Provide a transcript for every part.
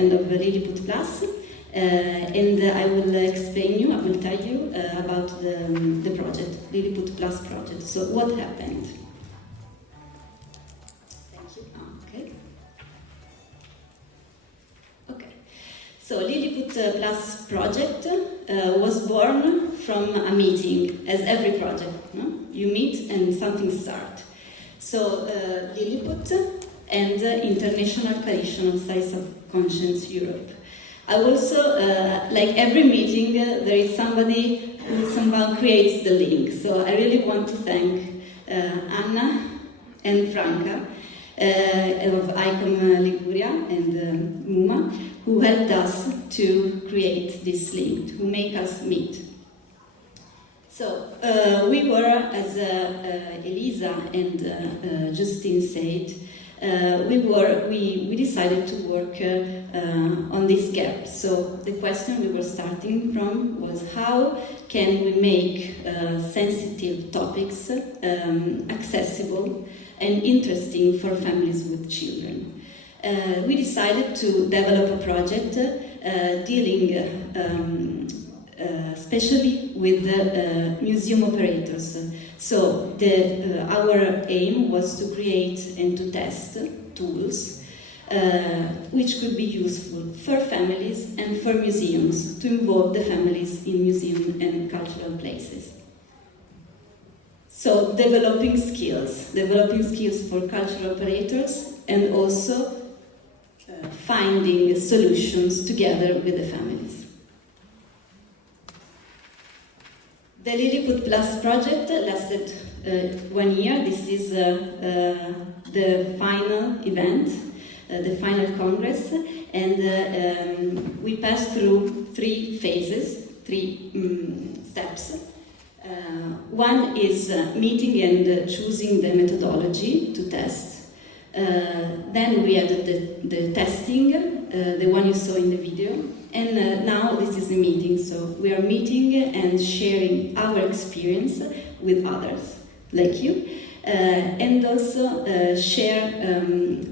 and of Lilliput Plus, and I will I will tell you about the project, Lilliput Plus project. So what happened? Thank you. Okay. Okay. So Lilliput Plus project was born from a meeting, as every project. No? You meet and something starts. So Lilliput and International Coalition of Sites of Conscience Europe. I also, like every meeting, there is somebody who somehow creates the link. So I really want to thank Anna and Franca of ICOM Liguria and Mu.MA, who helped us to create this link, who make us meet. So we were, as Elisa and Justine said, we decided to work on this gap. So the question we were starting from was how can we make sensitive topics accessible and interesting for families with children. We decided to develop a project dealing especially with museum operators. So our aim was to create and to test tools which could be useful for families and for museums to involve the families in museum and cultural places. So developing skills for cultural operators, and also finding solutions together with the families. The Lilliput Plus project lasted 1 year. This is the final event, the final congress, and we passed through 3 phases, 3 steps. One is meeting and choosing the methodology to test. Then we had the testing, the one you saw in the video. And now this is a meeting, so we are meeting and sharing our experience with others, like you, and also share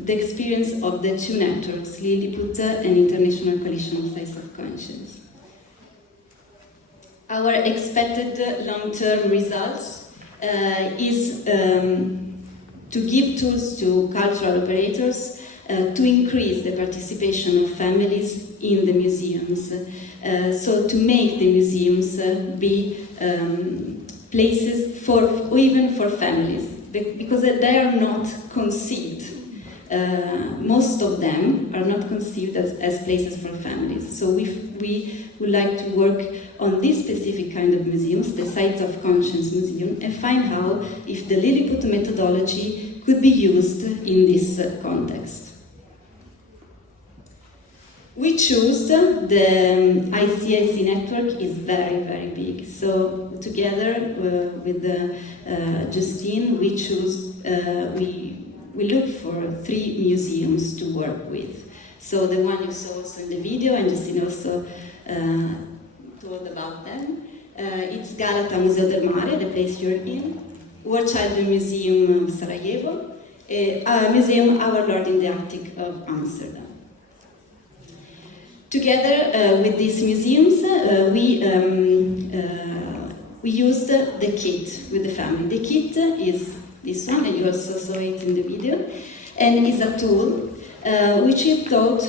the experience of the 2 networks, Lilliput and International Coalition of Sites of Conscience. Our expected long-term results is to give tools to cultural operators to increase the participation of families in the museums, so to make the museums be places even for families, because they are not conceived. Most of them are not conceived as places for families. So we would like to work on this specific kind of museums, the Sites of Conscience Museum, and find how if the Lilliput methodology could be used in this context. We choose the EACEA network is very, very big. So together with Justine, we choose, we look for 3 museums to work with. So the one you saw also in the video, and Justine also told about them. It's Galata Museo del Mare, the place you're in, War Child Museum Sarajevo, Museum Our Lord in the Attic of Amsterdam. Together with these museums, we used the kit with the family. The kit is this one, and you also saw it in the video, and is a tool which is thought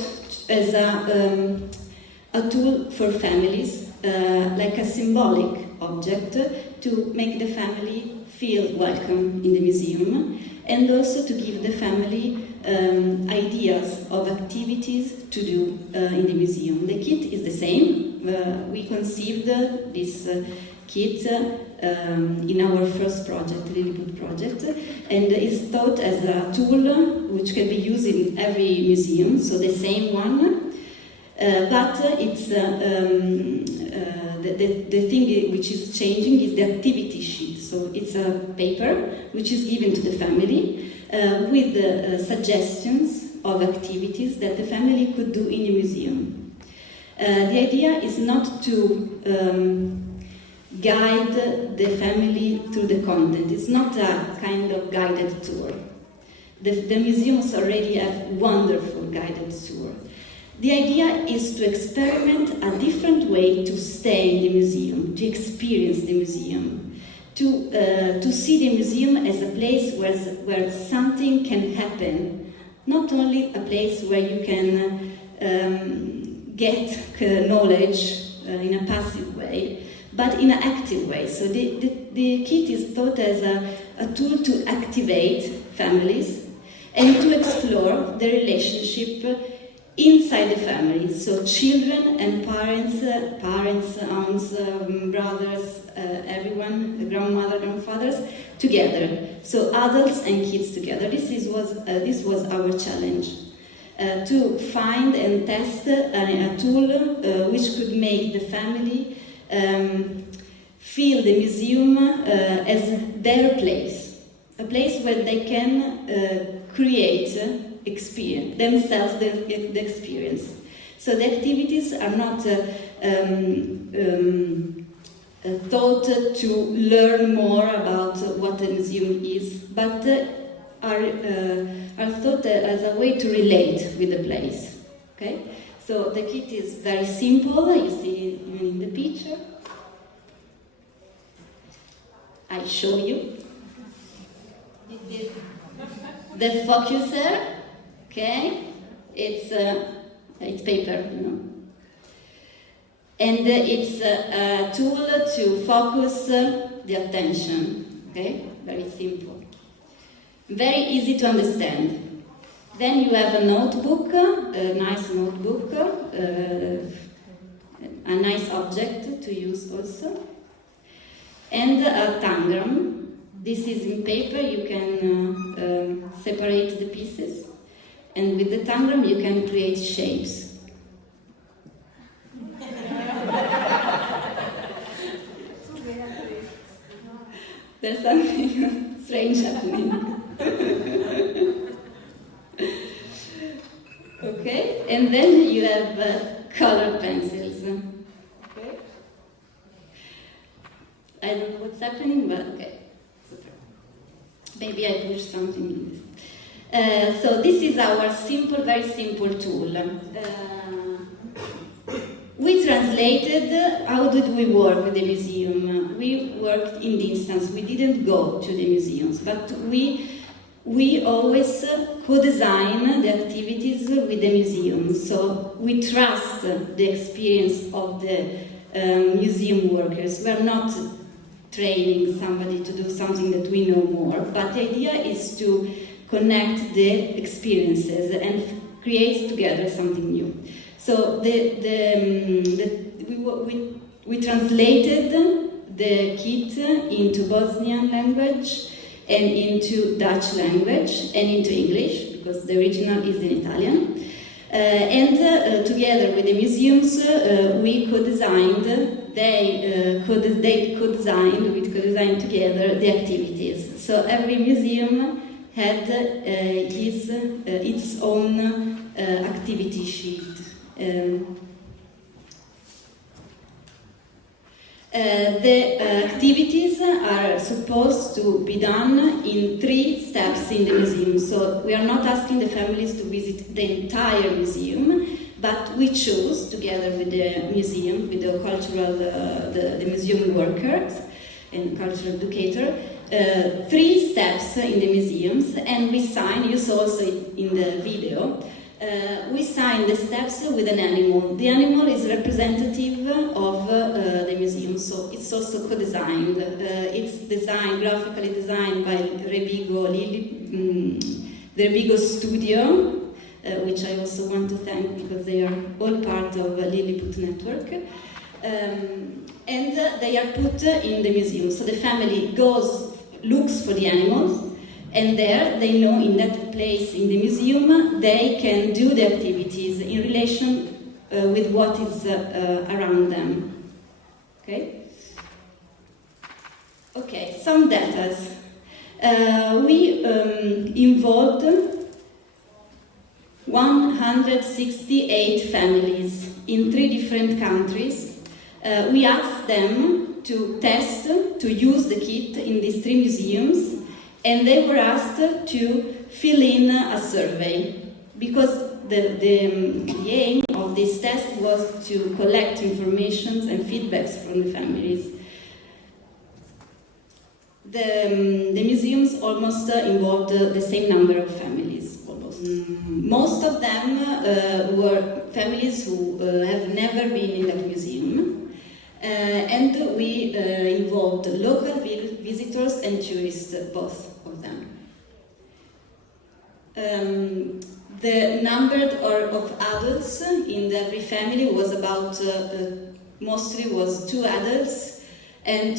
as a tool for families, like a symbolic object to make the family feel welcome in the museum, and also to give the family ideas of activities to do in the museum. The kit is the same. We conceived this kit in our first project, the Lilliput project, and is thought as a tool which can be used in every museum, so the same one, but it's the thing which is changing is the activity sheet. So it's a paper which is given to the family with suggestions of activities that the family could do in a museum. The idea is not to guide the family through the content. It's not a kind of guided tour. The museums already have wonderful guided tours. The idea is to experiment a different way to stay in the museum, to experience the museum, to see the museum as a place where something can happen, not only a place where you can get knowledge in a passive way, but in an active way. So the kit is thought as a tool to activate families and to explore the relationship inside the family. So children and parents, aunts, brothers, everyone, grandmother, grandfathers, together. So adults and kids together. This was our challenge. To find and test a tool which could make the family feel the museum as their place, a place where they can create experience themselves, the experience. So the activities are not thought to learn more about what the museum is, but are thought as a way to relate with the place. Okay? So the kit is very simple, you see it in the picture. I show you. This is the focuser, okay? It's paper, you know. And it's a tool to focus the attention, okay? Very simple. Very easy to understand. Then you have a notebook, a nice notebook, a nice object to use also. And a tangram. This is in paper, you can separate the pieces. And with the tangram you can create shapes. There's something strange happening. Okay, and then you have colored pencils. Okay. I don't know what's happening, but okay. Super. Maybe I pushed something in this. So this is our simple, very simple tool. We translated how did we work with the museum. We worked in distance. We didn't go to the museums, but we always co-design the activities with the museum. So we trust the experience of the museum workers. We're not training somebody to do something that we know more, but the idea is to connect the experiences and create together something new. So we translated the kit into Bosnian language and into Dutch language and into English, because the original is in Italian. And together with the museums, we co-designed, we co-designed together the activities. So every museum had its own activity sheet. The activities are supposed to be done in 3 steps in the museum. So we are not asking the families to visit the entire museum, but we choose, together with the museum, with the cultural, the museum workers and cultural educator, 3 steps in the museums, and we sign, you saw also in the video, we sign the steps with an animal. The animal is representative of the museum, so it's also co-designed. It's designed, graphically designed by the Rebigo studio, which I also want to thank because they are all part of Lilliput network. And they are put in the museum. So the family looks for the animals, and there they know in that place in the museum they can do the activities in relation with what is around them. Okay? Okay, some data. We involved 168 families in 3 different countries. We asked them to test, to use the kit in these 3 museums, and they were asked to fill in a survey, because the aim of this test was to collect information and feedbacks from the families. The museums almost involved the same number of families, almost. Most of them were families who have never been in that museum, and we involved local visitors and tourists, both of them. The number of adults in every family was about, mostly was 2 adults and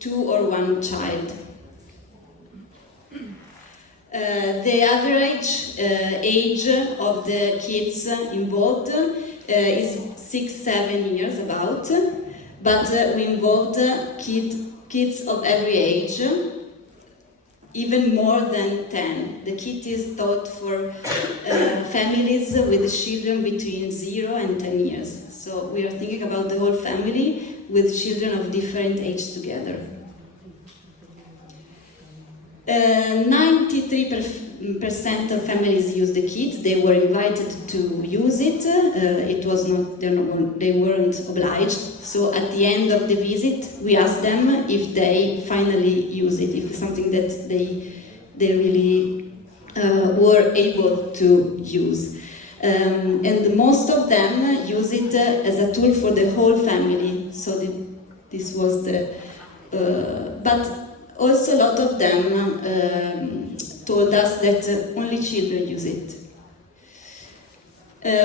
2 or 1 child. The average age of the kids involved is 6-7 years about, but we involved kids of every age, even more than 10. The kit is thought for families with children between 0 and 10 years. So we are thinking about the whole family with children of different ages together. 93% of families use the kit. They were invited to use it. It was not, they weren't obliged. So at the end of the visit, we asked them if they finally use it, if it's something that they really were able to use. And most of them use it as a tool for the whole family. So this was the, but also a lot of them told us that only children use it.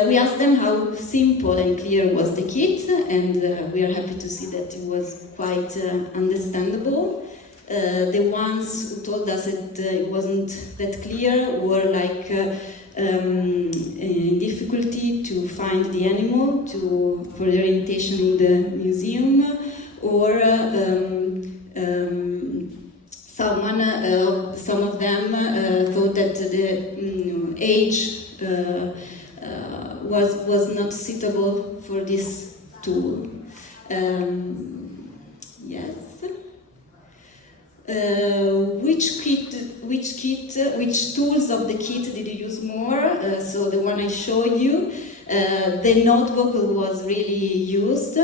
We asked them how simple and clear was the kit, and we are happy to see that it was quite understandable. The ones who told us that it wasn't that clear were like difficulty to find the animal for the orientation in the museum, or some of them thought that the age was not suitable for this tool. Yes. Which tools of the kit did you use more? So the one I showed you, the notebook was really used.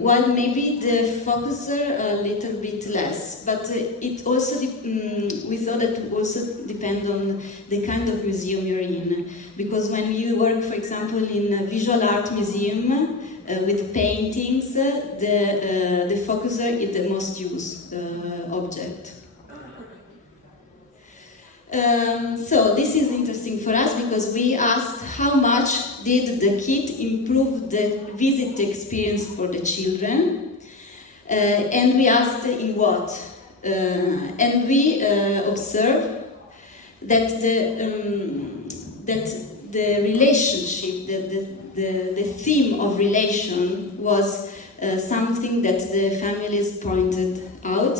While maybe the focuser a little bit less, but it also we thought that it also depends on the kind of museum you're in, because when you work, for example, in a visual art museum with paintings, the focuser is the most used object. So this is interesting for us because we asked how much did the kit improve the visit experience for the children, and we asked in what, and we observed that the relationship, the theme of relation was something that the families pointed out.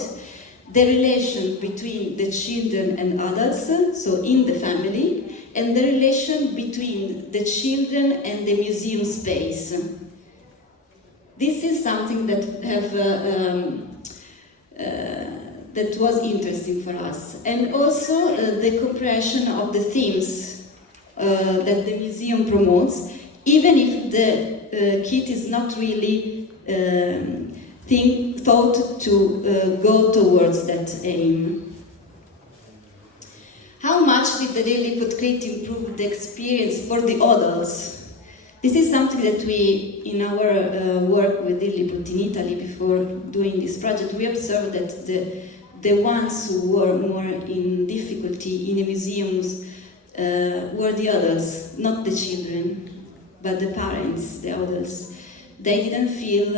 The relation between the children and adults, so in the family, and the relation between the children and the museum space. This is something that that was interesting for us, and also the compression of the themes that the museum promotes, even if the kit is not really thought to go towards that aim. How much did the Lilliput kit improve the experience for the adults? This is something that we, in our work with Lilliput in Italy before doing this project, we observed that the ones who were more in difficulty in the museums were the adults, not the children, but the parents, the adults. They didn't feel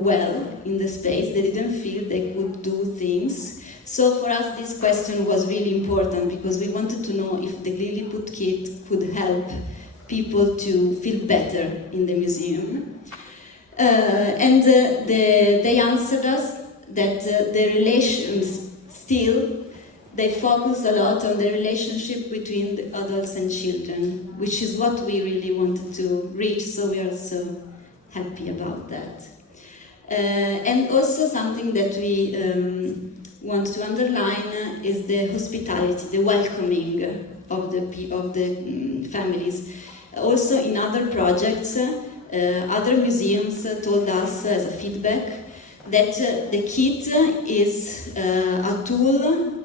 well in the space, they didn't feel they could do things. So for us this question was really important because we wanted to know if the Lilliput kit could help people to feel better in the museum. And they answered us that the relations still, they focus a lot on the relationship between the adults and children, which is what we really wanted to reach, so we are so happy about that. And also something that we want to underline is the hospitality, the welcoming of the families. Also in other projects, other museums told us as a feedback that the kit is a tool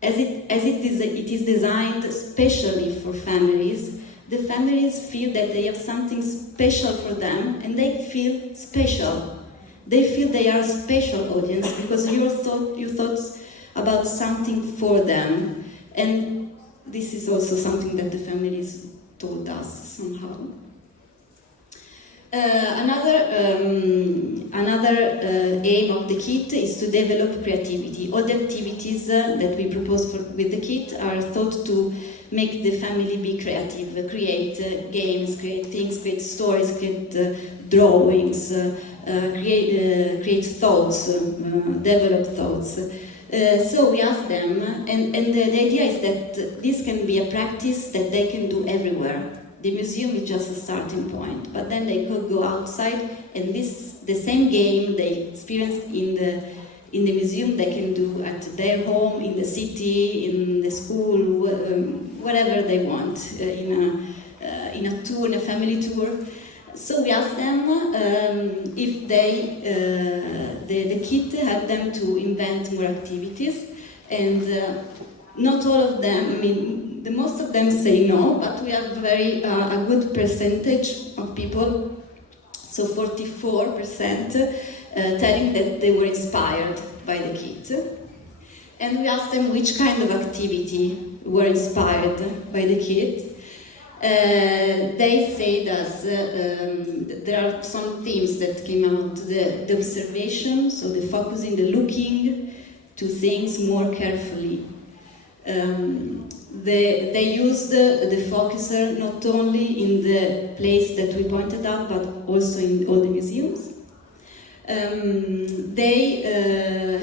as it is designed specially for families. The families feel that they have something special for them, and they feel special. They feel they are a special audience because you thought about something for them. And this is also something that the families told us somehow. Another aim of the kit is to develop creativity. All the activities that we propose with the kit are thought to make the family be creative, create games, create things, create stories, create drawings, create thoughts, develop thoughts. So we asked them, and the idea is that this can be a practice that they can do everywhere. The museum is just a starting point, but then they could go outside, and the same game they experienced in the museum they can do at their home, in the city, in the school, whatever they want, in a tour, in a family tour. So we asked them if the kit helped them to invent more activities, and not all of them, the most of them say no, but we have a good percentage of people, so 44%, telling that they were inspired by the kit. And we asked them which kind of activity were inspired by the kit. They said us there are some themes that came out: the observation, so the focusing, the looking to things more carefully. They used the focuser not only in the place that we pointed out, but also in all the museums. They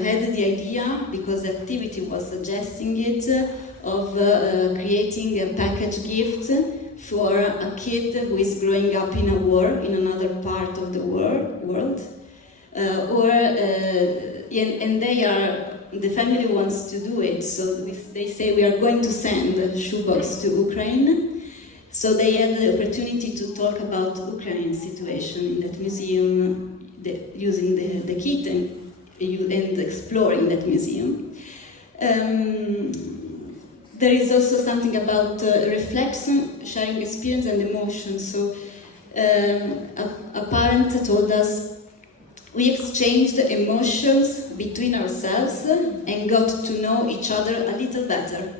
had the idea, because the activity was suggesting it, of creating a package gift for a kid who is growing up in a war in another part of the world. And the family wants to do it, so they say we are going to send a shoebox to Ukraine. So they had the opportunity to talk about Ukraine situation in that museum, using the kit and exploring that museum. There is also something about reflection, sharing experience and emotion. So a parent told us, we exchanged emotions between ourselves and got to know each other a little better.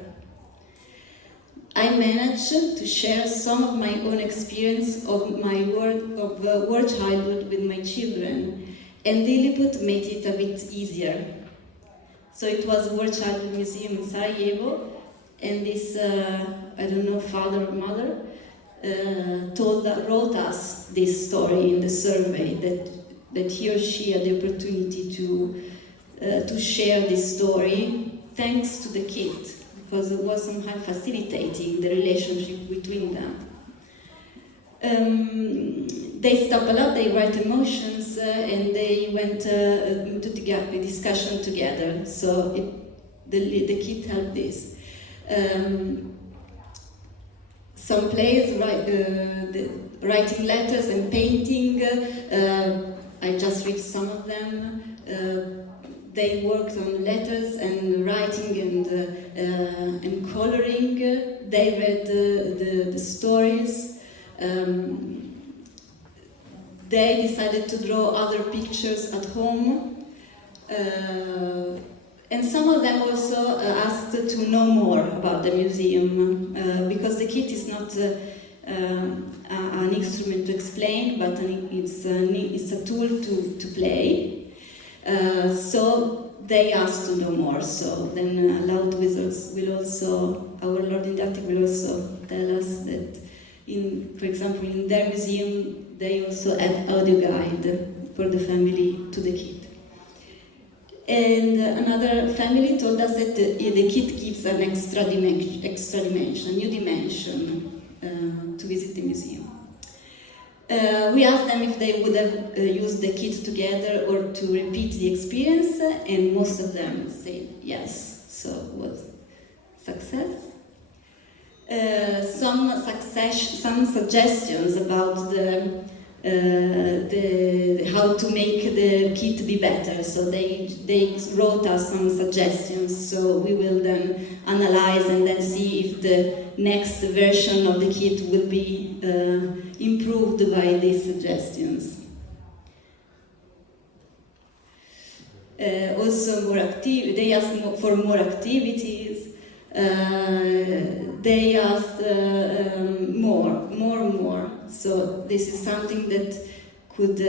I managed to share some of my own experience of my war childhood with my children, and Lilliput made it a bit easier. So it was War Childhood Museum in Sarajevo, and this, father or mother, wrote us this story in the survey that he or she had the opportunity to share this story thanks to the kit, because it was somehow facilitating the relationship between them. They stop a lot, they write emotions, and they went into the discussion together. So the kit helped this. Some plays, writing letters and painting. I just read some of them. They worked on letters and writing and coloring. They read the stories. They decided to draw other pictures at home. And some of them also asked to know more about the museum, because the kit is not an instrument to explain, but it's a tool to play. So they asked to know more. So then Loud Wizards will also, our Lord Didactic will also tell us that, for example, in their museum, they also add audio guide for the family to the kit. And another family told us that the kit gives an extra dimension, new dimension to visit the museum. We asked them if they would have used the kit together or to repeat the experience, and most of them said yes, so it was success. Some suggestions about how to make the kit be better. So they wrote us some suggestions. So we will then analyze and then see if the next version of the kit will be improved by these suggestions. Also, they asked for more activities. They asked more. So this is something that could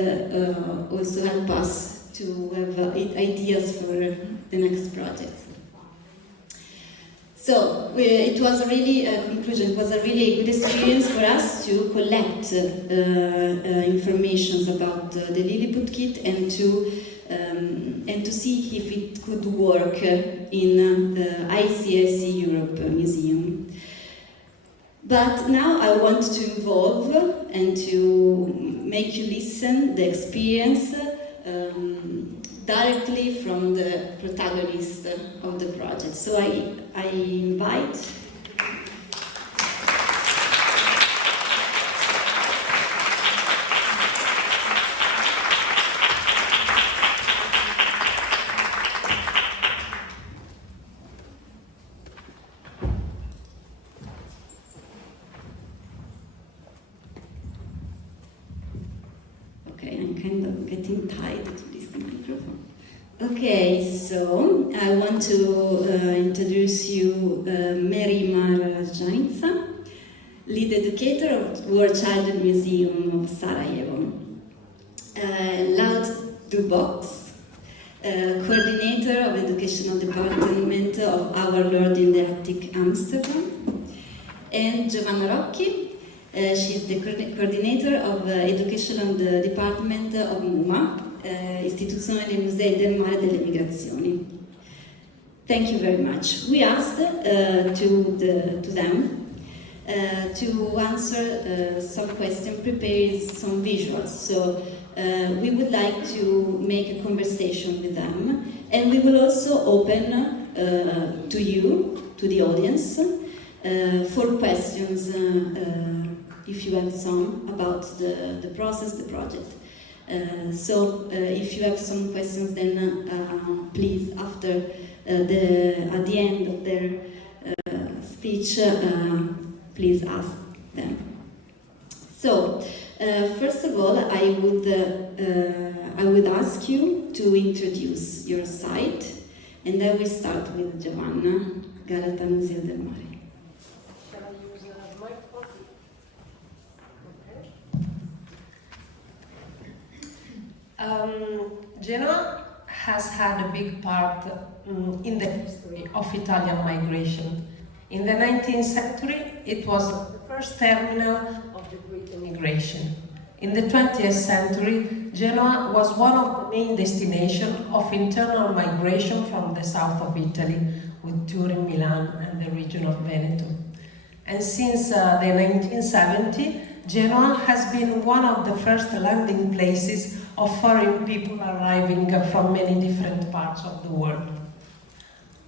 also help us to have ideas for the next projects. So it was a really conclusion. It was a really good experience for us to collect information about the Lilliput kit and to see if it could work in EACEA Europe Museum. But now I want to involve and to make you listen the experience directly from the protagonist of the project. So I invite getting tied to this microphone. Okay, so I want to introduce you Merima Ražanica, lead educator of World Childhood Museum of Sarajevo. Luit, Bokx, coordinator of educational department of Our Lord in the Attic, Amsterdam. And Giovanna Rocchi, she's the coordinator of education on the department of Mu.MA, Istituzione, Musei, Mare, delle Migrazioni. Thank you very much. We asked to them to answer some questions, prepare some visuals. So we would like to make a conversation with them, and we will also open to you, to the audience, for questions. If you have some about the process, the project. So if you have some questions, then please, after at the end of their speech, please ask them. So first of all, I would ask you to introduce your site, and then we start with Giovanna, Galata Museo del Mare. Genoa has had a big part in the history of Italian migration. In the 19th century, it was the first terminal of the Greek immigration. In the 20th century, Genoa was one of the main destinations of internal migration from the south of Italy, with Turin, Milan, and the region of Veneto. And since the 1970s, Genoa has been one of the first landing places of foreign people arriving from many different parts of the world.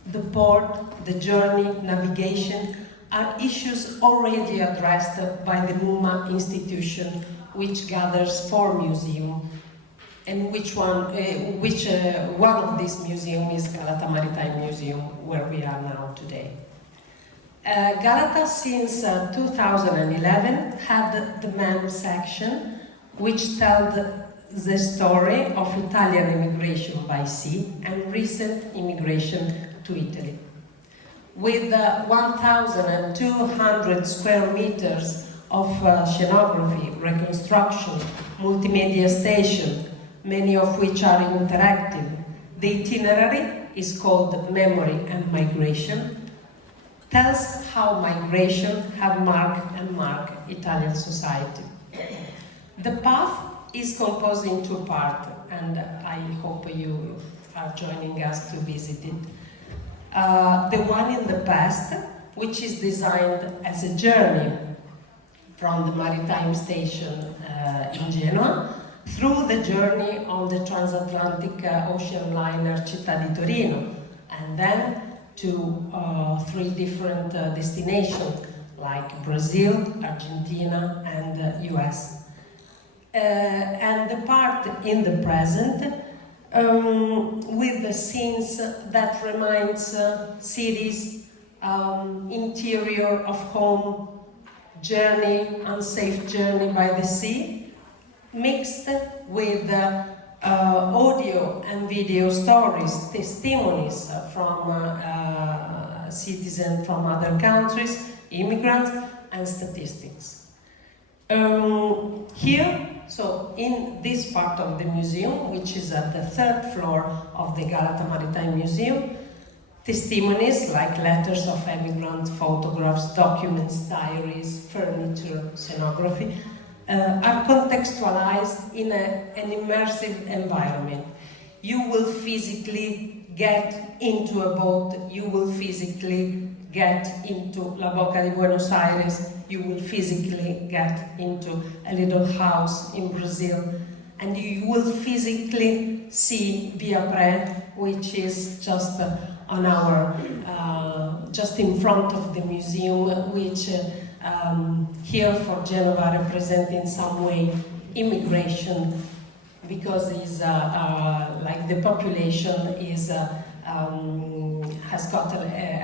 The port, the journey, navigation are issues already addressed by the Mu.MA institution, which gathers 4 museums, and one of these museums is Galata Maritime Museum, where we are now today. Galata, since 2011, had the MEM section, which tells the story of Italian immigration by sea and recent immigration to Italy. With 1,200 square meters of scenography, reconstruction, multimedia station, many of which are interactive, the itinerary is called Memory and Migration, tells how migration have marked and mark Italian society. The path is composed in 2 parts, and I hope you are joining us to visit it. The one in the past, which is designed as a journey from the maritime station in Genoa, through the journey on the transatlantic ocean liner Città di Torino, and then to 3 different destinations like Brazil, Argentina, and US. And the part in the present with the scenes that reminds cities, interior of home, journey, unsafe journey by the sea, mixed with audio and video stories, testimonies from citizens from other countries, immigrants, and statistics. Here, so in this part of the museum, which is at the 3rd floor of the Galata Maritime Museum, testimonies like letters of immigrants, photographs, documents, diaries, furniture, scenography, are contextualized in an immersive environment. You will physically get into a boat, you will physically get into La Boca di Buenos Aires, you will physically get into a little house in Brazil, and you will physically see Via Pre, which is just on our, just in front of the museum, which here for Genova represent in some way immigration, because it's like the population is has got a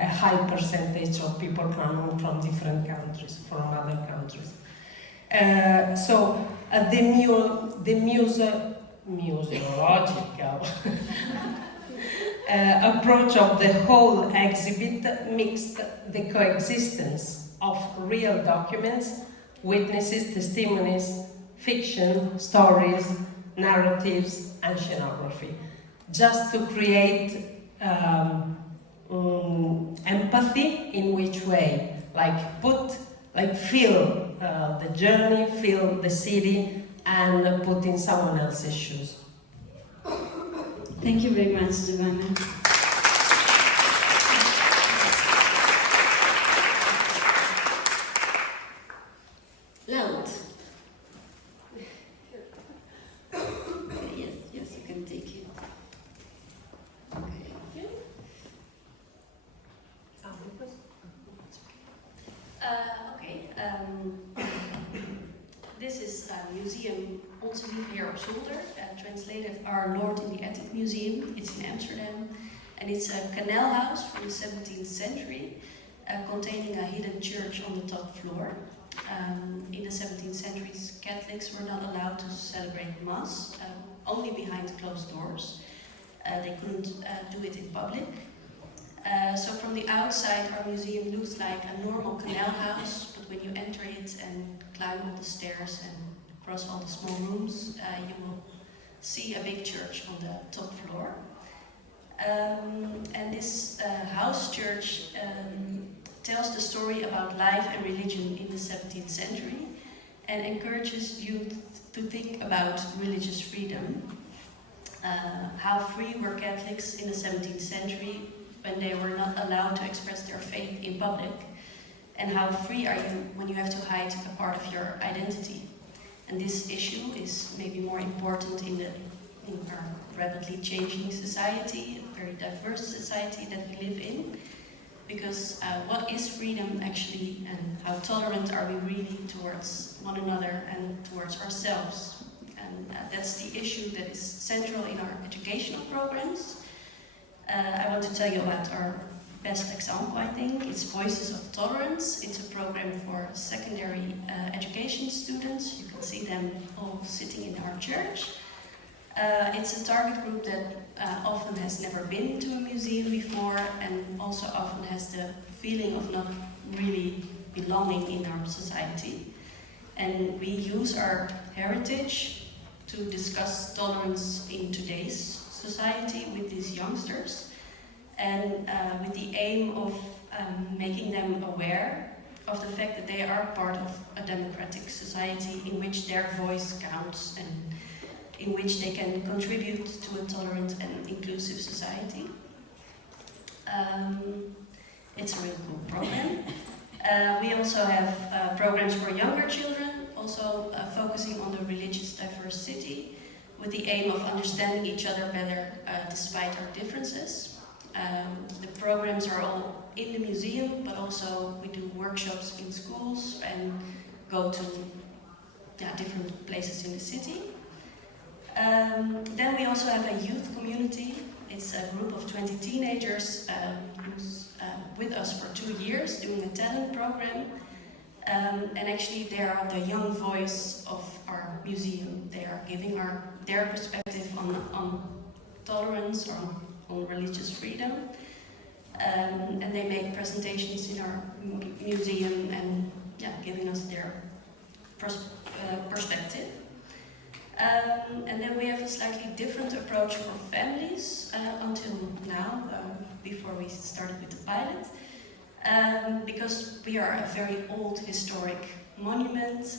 high percentage of people coming from different countries, from other countries. So the museological approach of the whole exhibit mixed the coexistence of real documents, witnesses, testimonies, fiction, stories, narratives, and scenography, just to create empathy. In which way? Feel the journey, feel the city, and put in someone else's shoes. Thank you very much, Giovanna. Loud. Okay, yes, you can take it. This is a museum, Onze Lieve Heer op Zolder, translated Our Lord in the Attic Museum. It's in Amsterdam, and it's a canal house from the 17th century, containing a hidden church on the top floor. In the 17th century, Catholics were not allowed to celebrate Mass, only behind closed doors. They couldn't do it in public. So from the outside, our museum looks like a normal canal house, but when you enter it and climb all the stairs and cross all the small rooms, you will see a big church on the top floor. And this house church tells the story about life and religion in the 17th century and encourages youth to think about religious freedom. How free were Catholics in the 17th century when they were not allowed to express their faith in public, and how free are you when you have to hide a part of your identity. And this issue is maybe more important in our rapidly changing society, a very diverse society that we live in, because what is freedom actually, and how tolerant are we really towards one another and towards ourselves? And that's the issue that is central in our educational programs. I want to tell you about our best example, I think. It's Voices of Tolerance. It's a program for secondary education students. You can see them all sitting in our church. It's a target group that often has never been to a museum before, and also often has the feeling of not really belonging in our society. And we use our heritage to discuss tolerance in today's society with these youngsters, and with the aim of making them aware of the fact that they are part of a democratic society in which their voice counts and in which they can contribute to a tolerant and inclusive society. It's a really cool program. We also have programs for younger children, also focusing on the religious diversity, with the aim of understanding each other better despite our differences. The programs are all in the museum, but also we do workshops in schools and go to different places in the city. Then we also have a youth community. It's a group of 20 teenagers who's with us for 2 years doing a talent program. And actually they are the young voice of our museum. They are giving their perspective on tolerance or on religious freedom. And they make presentations in our museum and giving us their perspective. And then we have a slightly different approach for families until now, before we started with the pilot. Because we are a very old historic monument,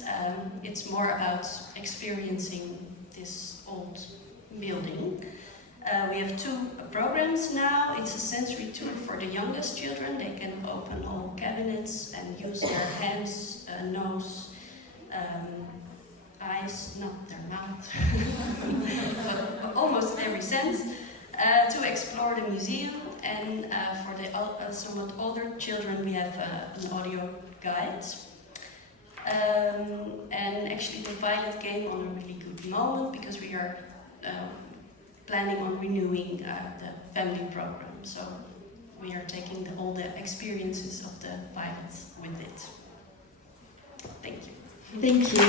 it's more about experiencing this old building. We have 2 programs now. It's a sensory tour for the youngest children. They can open all cabinets and use their hands, nose, eyes, not their mouth, but almost every sense, to explore the museum. And for the somewhat older children, we have an audio guide. And actually the pilot came on a really good moment because we are planning on renewing the family program. So we are taking all the experiences of the pilots with it. Thank you. Thank you.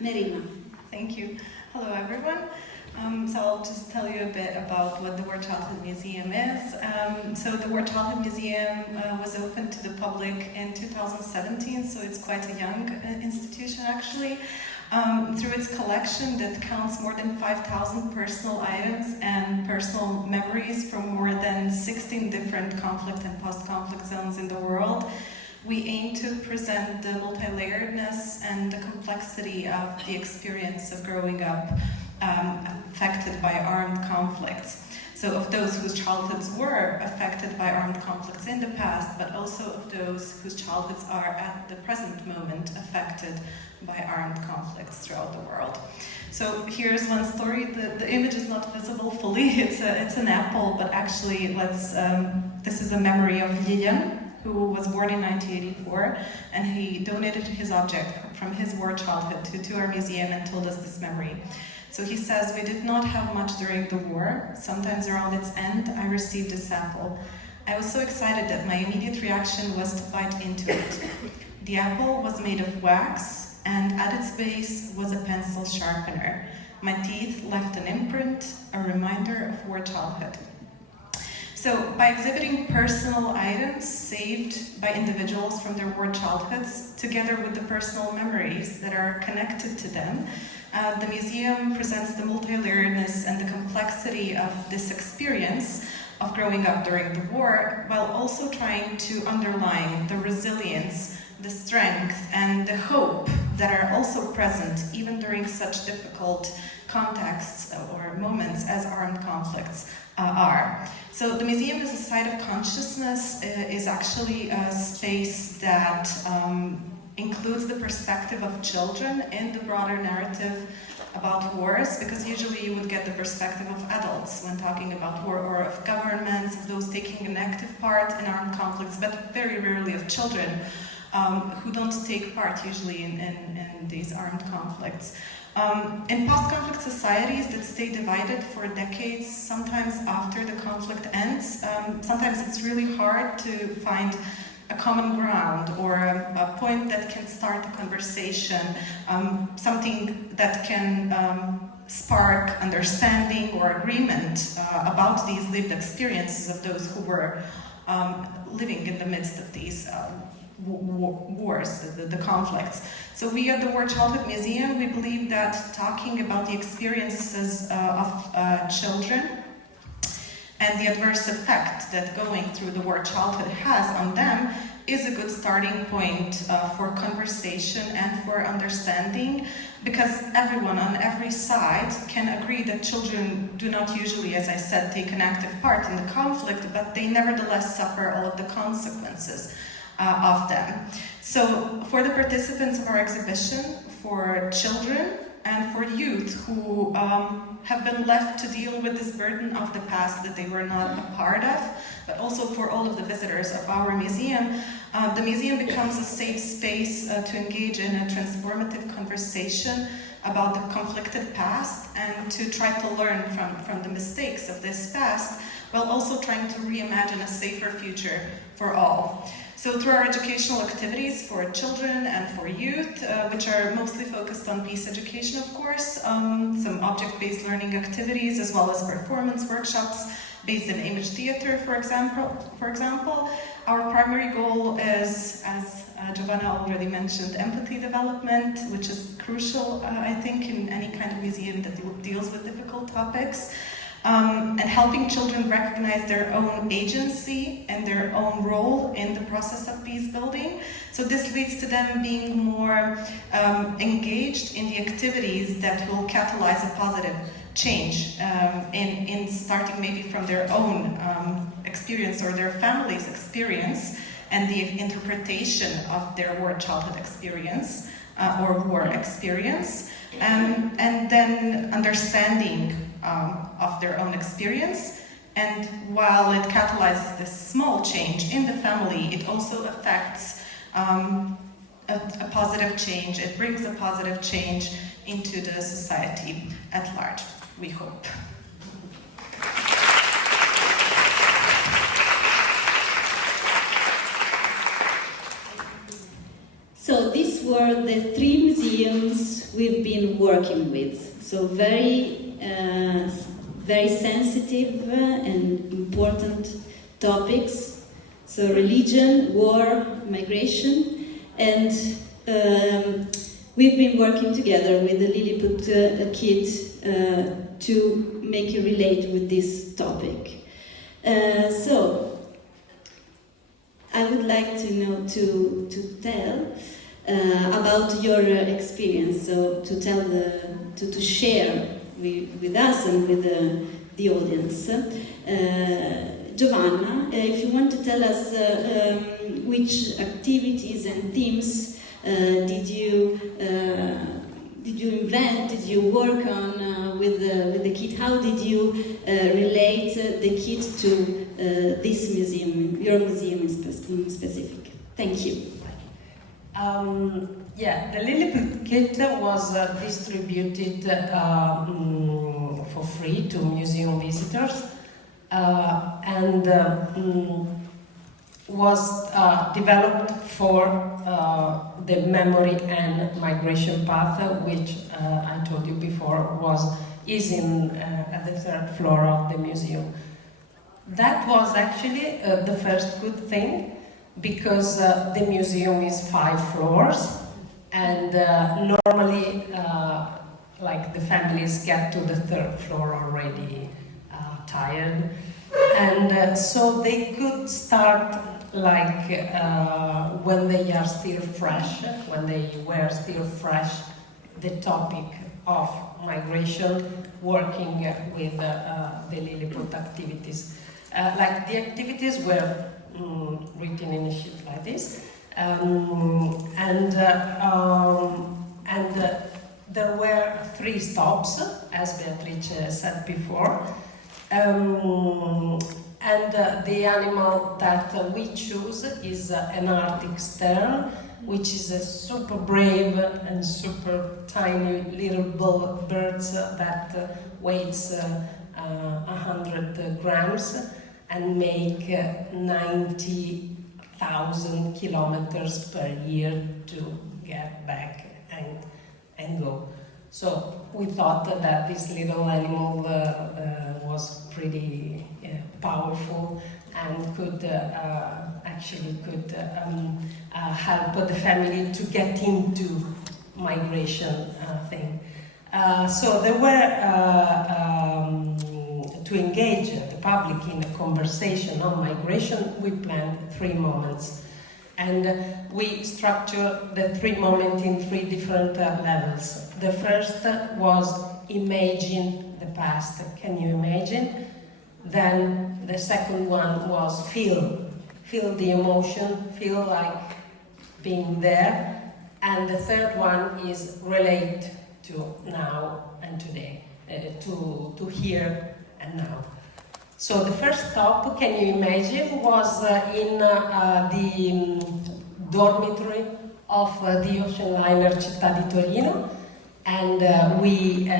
Merima. Thank you. Hello, everyone. So I'll just tell you a bit about what the War Childhood Museum is. So the War Childhood Museum was opened to the public in 2017, so it's quite a young institution actually. Through its collection that counts more than 5,000 personal items and personal memories from more than 16 different conflict and post-conflict zones in the world, we aim to present the multi-layeredness and the complexity of the experience of growing up affected by armed conflicts. So of those whose childhoods were affected by armed conflicts in the past, but also of those whose childhoods are at the present moment affected by armed conflicts throughout the world. So here's one story. The image is not visible fully. It's an apple, but actually this is a memory of Lilian, who was born in 1984, and he donated his object from his war childhood to our museum and told us this memory. So he says, "We did not have much during the war. Sometimes around its end, I received this apple. I was so excited that my immediate reaction was to bite into it. The apple was made of wax, and at its base was a pencil sharpener. My teeth left an imprint, a reminder of war childhood." So by exhibiting personal items saved by individuals from their war childhoods, together with the personal memories that are connected to them, the museum presents the multi-layeredness and the complexity of this experience of growing up during the war, while also trying to underline the resilience, the strength, and the hope that are also present even during such difficult contexts or moments as armed conflicts are. So the museum as a site of consciousness is actually a space that includes the perspective of children in the broader narrative about wars, because usually you would get the perspective of adults when talking about war, or of governments, of those taking an active part in armed conflicts, but very rarely of children who don't take part usually in these armed conflicts. In post-conflict societies that stay divided for decades, sometimes after the conflict ends, sometimes it's really hard to find a common ground or a point that can start a conversation, something that can spark understanding or agreement about these lived experiences of those who were living in the midst of these wars, the conflicts. So we at the War Childhood Museum, we believe that talking about the experiences of children and the adverse effect that going through the war childhood has on them is a good starting point for conversation and for understanding, because everyone on every side can agree that children do not usually, as I said, take an active part in the conflict, but they nevertheless suffer all of the consequences of them. So for the participants of our exhibition, for children and for youth who have been left to deal with this burden of the past that they were not a part of, but also for all of the visitors of our museum, the museum becomes a safe space to engage in a transformative conversation about the conflicted past and to try to learn from the mistakes of this past, while also trying to reimagine a safer future for all. So through our educational activities for children and for youth, which are mostly focused on peace education, of course, some object-based learning activities, as well as performance workshops based in image theater, for example, our primary goal is, as Giovanna already mentioned, empathy development, which is crucial, I think, in any kind of museum that deals with difficult topics. And helping children recognize their own agency and their own role in the process of peace building. So this leads to them being more engaged in the activities that will catalyze a positive change in starting maybe from their own experience or their family's experience and the interpretation of their war childhood experience or war experience, and then understanding of their own experience. And while it catalyzes this small change in the family, it also affects a positive change. It brings a positive change into the society at large, we hope. So these were the 3 museums we've been working with. So very sensitive and important topics. So religion, war, migration, and we've been working together with the Lilliput kids to make you relate with this topic. So I would like to tell about your experience. So to share with us and with the audience. Giovanna, if you want to tell us which activities and themes did you invent, did you work on with the kid? How did you relate the kids to this museum, your museum in specific? Thank you. The Lilliput kit was distributed for free to museum visitors and was developed for the memory and migration path, which I told you before is at the 3rd floor of the museum. That was actually the first good thing, because the museum is 5 floors, and normally the families get to the 3rd floor already tired, and so they could start when they are still fresh, the topic of migration, working with the Lilliput activities. The activities were written in a sheet like this, and there were 3 stops, as Beatrice said before, and the animal that we choose is an Arctic stern, which is a super brave and super tiny little bird that weighs 100 grams and make 90,000 kilometers per year to get back and go. So we thought that this little animal was pretty powerful and could help the family to get into migration thing. So there were to engage the public in a conversation on migration. We planned 3 moments. And we structured the 3 moments in 3 different levels. The first was imagine the past. Can you imagine? Then the second one was feel the emotion, feel like being there. And the third one is relate to now and today, to here and now. So the first stop, can you imagine, was in the dormitory of the ocean liner Città di Torino, and we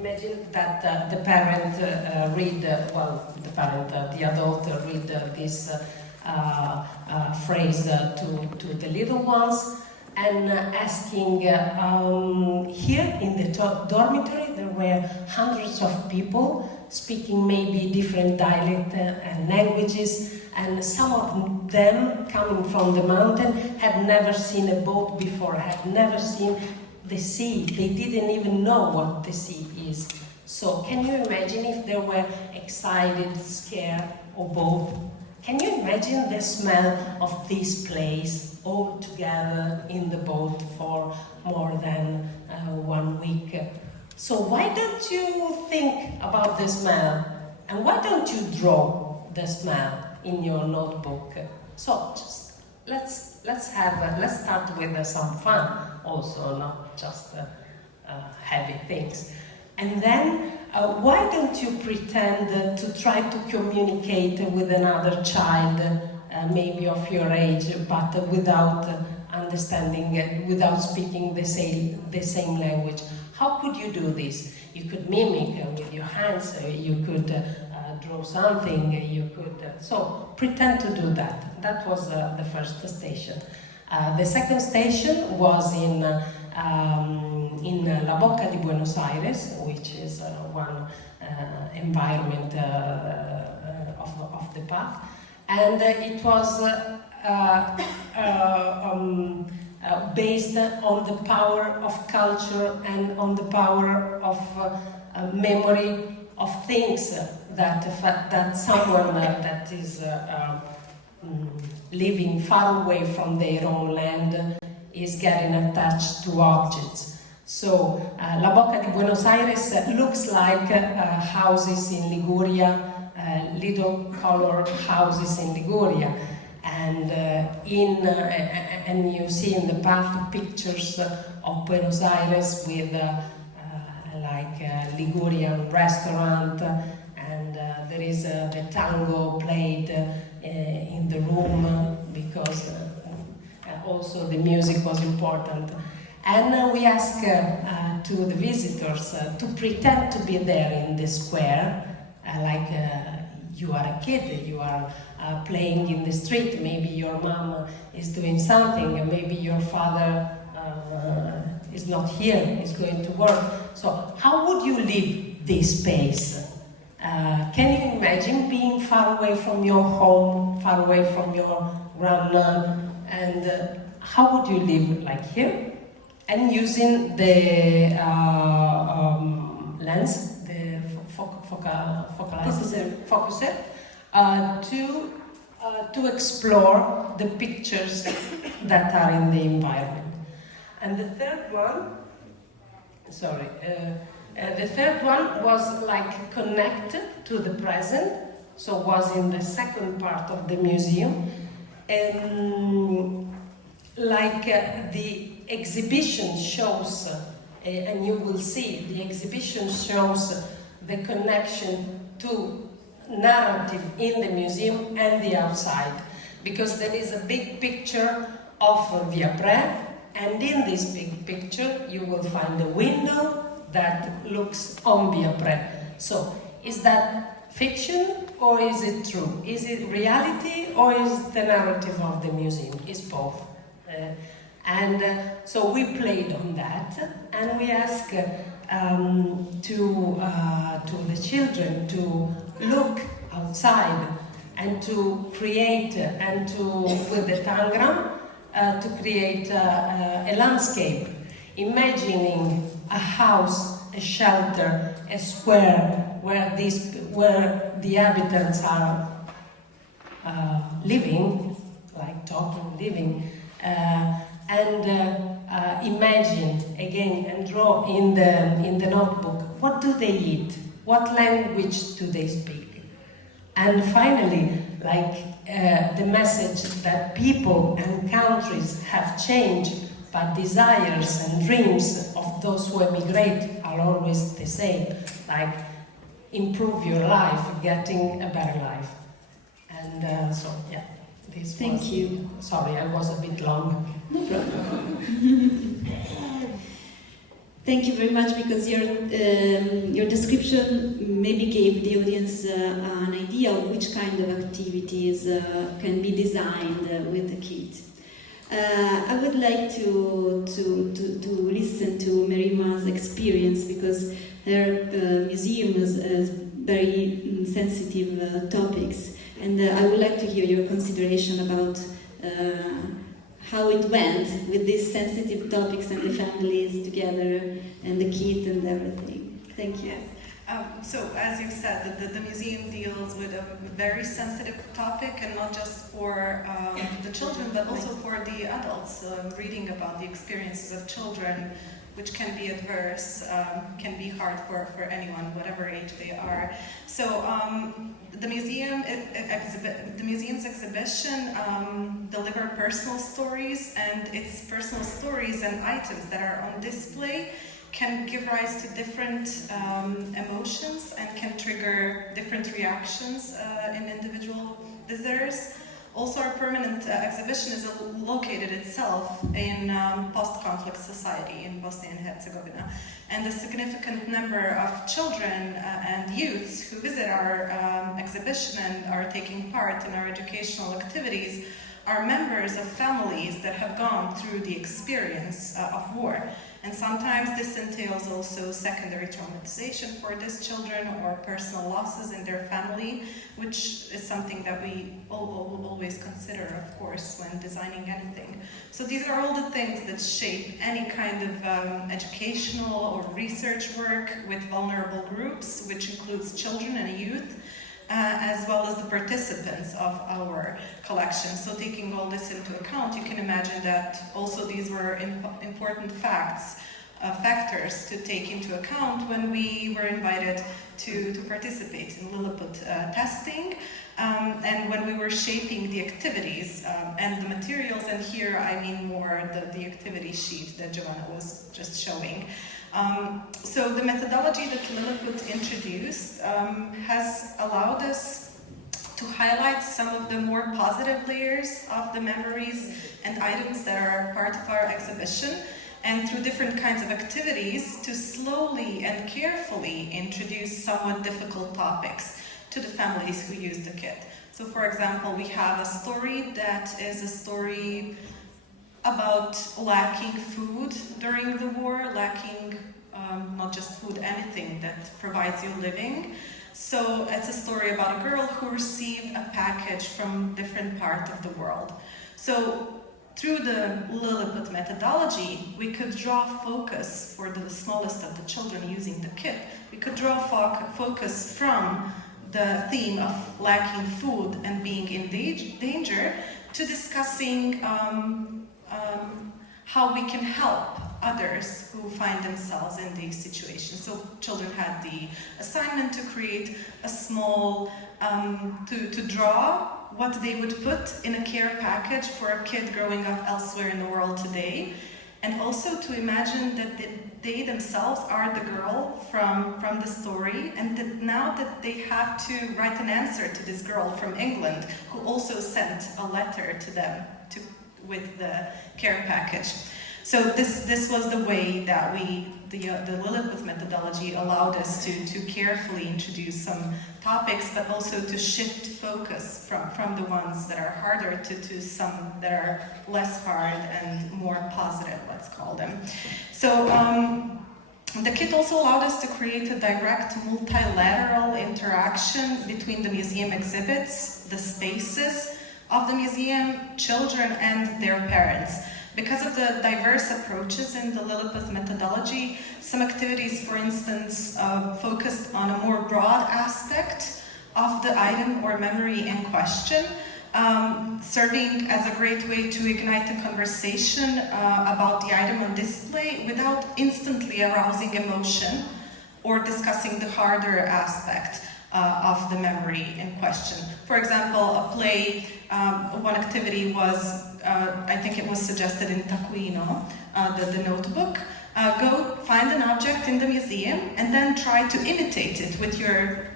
imagine that the parent the adult read this phrase to the little ones, and asking, here in the dormitory there were hundreds of people speaking maybe different dialects and languages, and some of them coming from the mountain had never seen a boat before, had never seen the sea. They didn't even know what the sea is. So can you imagine if they were excited, scared, or both? Can you imagine the smell of this place all together in the boat for more than 1 week? So why don't you think about the smell? And why don't you draw the smell in your notebook? So just let's start with some fun also, not just heavy things. And then why don't you pretend to try to communicate with another child, maybe of your age, but without understanding, without speaking the same language? How could you do this? You could mimic with your hands, you could draw something, you could... so pretend to do that. That was the first station. The second station was in La Bocca di Buenos Aires, which is one environment of the path, and it was based on the power of culture and on the power of memory of things that someone that is living far away from their own land is getting attached to objects. So La Bocca di Buenos Aires looks like houses in Liguria, little colored houses in Liguria, and and you see in the path pictures of Buenos Aires with like a Ligurian restaurant, and there is the tango played in the room because also the music was important. And we ask to the visitors to pretend to be there in the square, like you are a kid, you are playing in the street, maybe your mom is doing something, maybe your father is not here, is going to work. So how would you leave this space? Can you imagine being far away from your home, far away from your grandma, and how would you live like here? And using the lens, the focuser, to explore the pictures that are in the environment. And the third one, the third one was like connected to the present, so was in the second part of the museum, and like the exhibition shows, and you will see, the exhibition shows the connection to narrative in the museum and the outside, because there is a big picture of Via Pre, and in this big picture you will find a window that looks on Via Pre. So, is that fiction or is it true? Is it reality or is the narrative of the museum? It's both. So we played on that, and we asked to the children to look outside and to create, and to, with the tangram, to create a landscape, imagining a house, a shelter, a square where the inhabitants are living, like talking, living, and imagine again and draw in the notebook, what do they eat? What language do they speak? And finally, the message that people and countries have changed, but desires and dreams of those who emigrate are always the same, like improve your life, getting a better life. And so, yeah, this Thank you. Sorry, I was a bit long. No problem. Thank you very much, because your description maybe gave the audience an idea of which kind of activities can be designed with the kit. I would like to listen to Merima's experience, because her museum has very sensitive topics, and I would like to hear your consideration about how it went with these sensitive topics and the families together and the kit and everything. Thank you. So, as you said, the museum deals with a very sensitive topic, and not just for the children, but also for the adults. Reading about the experiences of children, which can be adverse, can be hard for anyone, whatever age they are. So, the museum's exhibition deliver personal stories, and its personal stories and items that are on display can give rise to different emotions and can trigger different reactions in individual visitors. Also, our permanent exhibition is located itself in post-conflict society in Bosnia and Herzegovina. And a significant number of children and youths who visit our exhibition and are taking part in our educational activities are members of families that have gone through the experience of war. And sometimes this entails also secondary traumatization for these children or personal losses in their family, which is something that we always consider, of course, when designing anything. So these are all the things that shape any kind of educational or research work with vulnerable groups, which includes children and youth, as well as the participants of our collection. So taking all this into account, you can imagine that also these were important factors to take into account when we were invited to participate in Lilliput testing, and when we were shaping the activities and the materials, and here I mean more the activity sheet that Giovanna was just showing. So the methodology that Lilliput introduced has allowed us to highlight some of the more positive layers of the memories and items that are part of our exhibition, and through different kinds of activities to slowly and carefully introduce somewhat difficult topics to the families who use the kit. So for example, we have a story that is a story about lacking food during the war, lacking not just food, anything that provides you living. So it's a story about a girl who received a package from different part of the world. So through the Lilliput methodology, we could draw focus for the smallest of the children using the kit. We could draw focus from the theme of lacking food and being in danger to discussing how we can help others who find themselves in these situations. So children had the assignment to create a small, to draw what they would put in a care package for a kid growing up elsewhere in the world today, and also to imagine that they themselves are the girl from the story, and that now that they have to write an answer to this girl from England who also sent a letter to them with the care package. So this was the way that the Lilliput methodology allowed us to carefully introduce some topics, but also to shift focus from the ones that are harder to some that are less hard and more positive, let's call them. So the kit also allowed us to create a direct multilateral interaction between the museum exhibits, the spaces of the museum, children and their parents. Because of the diverse approaches in the Lilliput methodology, some activities, for instance, focused on a more broad aspect of the item or memory in question, serving as a great way to ignite a conversation about the item on display without instantly arousing emotion or discussing the harder aspect of the memory in question. For example, a play, one activity was, I think it was suggested in Taquino, the notebook. Go find an object in the museum and then try to imitate it with your,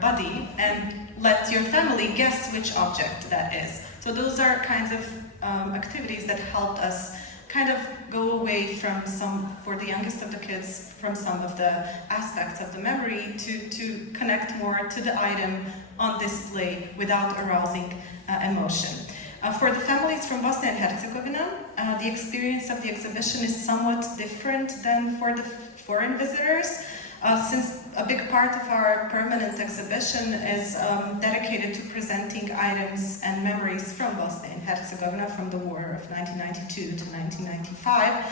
body, and let your family guess which object that is. So those are kinds of activities that helped us kind of go away from for the youngest of the kids, from some of the aspects of the memory to connect more to the item on display without arousing emotion. For the families from Bosnia and Herzegovina, the experience of the exhibition is somewhat different than for the foreign visitors, since a big part of our permanent exhibition is dedicated to presenting items and memories from Bosnia and Herzegovina from the war of 1992 to 1995.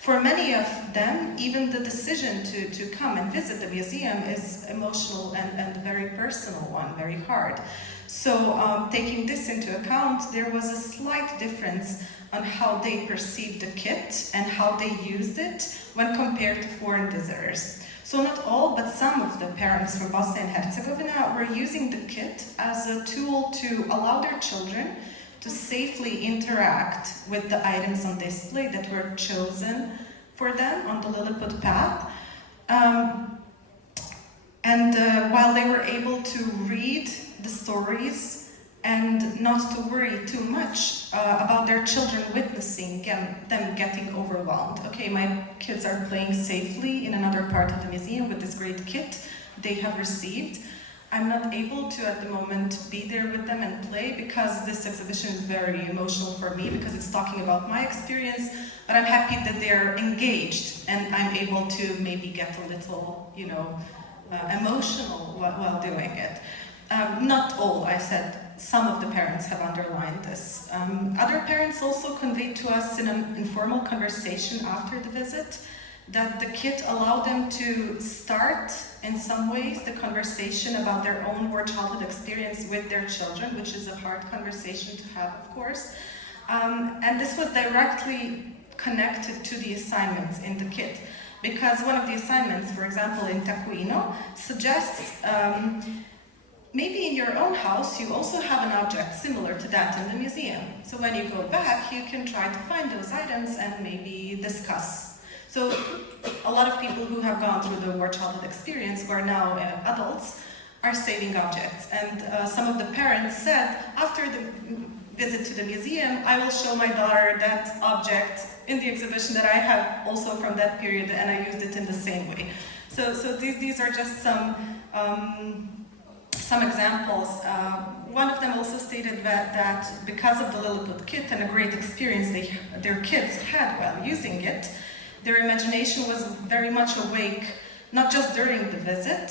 For many of them, even the decision to come and visit the museum is emotional and a very personal one, very hard. So taking this into account, there was a slight difference on how they perceived the kit and how they used it when compared to foreign visitors. So not all, but some of the parents from Bosnia and Herzegovina were using the kit as a tool to allow their children to safely interact with the items on display that were chosen for them on the Lilliput path. While they were able to read the stories and not to worry too much about their children witnessing them getting overwhelmed. Okay, my kids are playing safely in another part of the museum with this great kit they have received. I'm not able to, at the moment, be there with them and play because this exhibition is very emotional for me because it's talking about my experience, but I'm happy that they're engaged and I'm able to maybe get a little, emotional while doing it. Not all, I said, some of the parents have underlined this. Other parents also conveyed to us in an informal conversation after the visit that the kit allowed them to start, in some ways, the conversation about their own war childhood experience with their children, which is a hard conversation to have, of course. And this was directly connected to the assignments in the kit. Because one of the assignments, for example, in Taquino, suggests maybe in your own house you also have an object similar to that in the museum. So when you go back, you can try to find those items and maybe discuss. So a lot of people who have gone through the war childhood experience, who are now adults, are saving objects. And some of the parents said, after the visit to the museum, I will show my daughter that object in the exhibition that I have also from that period, and I used it in the same way. So these are just some examples. One of them also stated that because of the Lilliput kit and a great experience their kids had while using it, their imagination was very much awake, not just during the visit,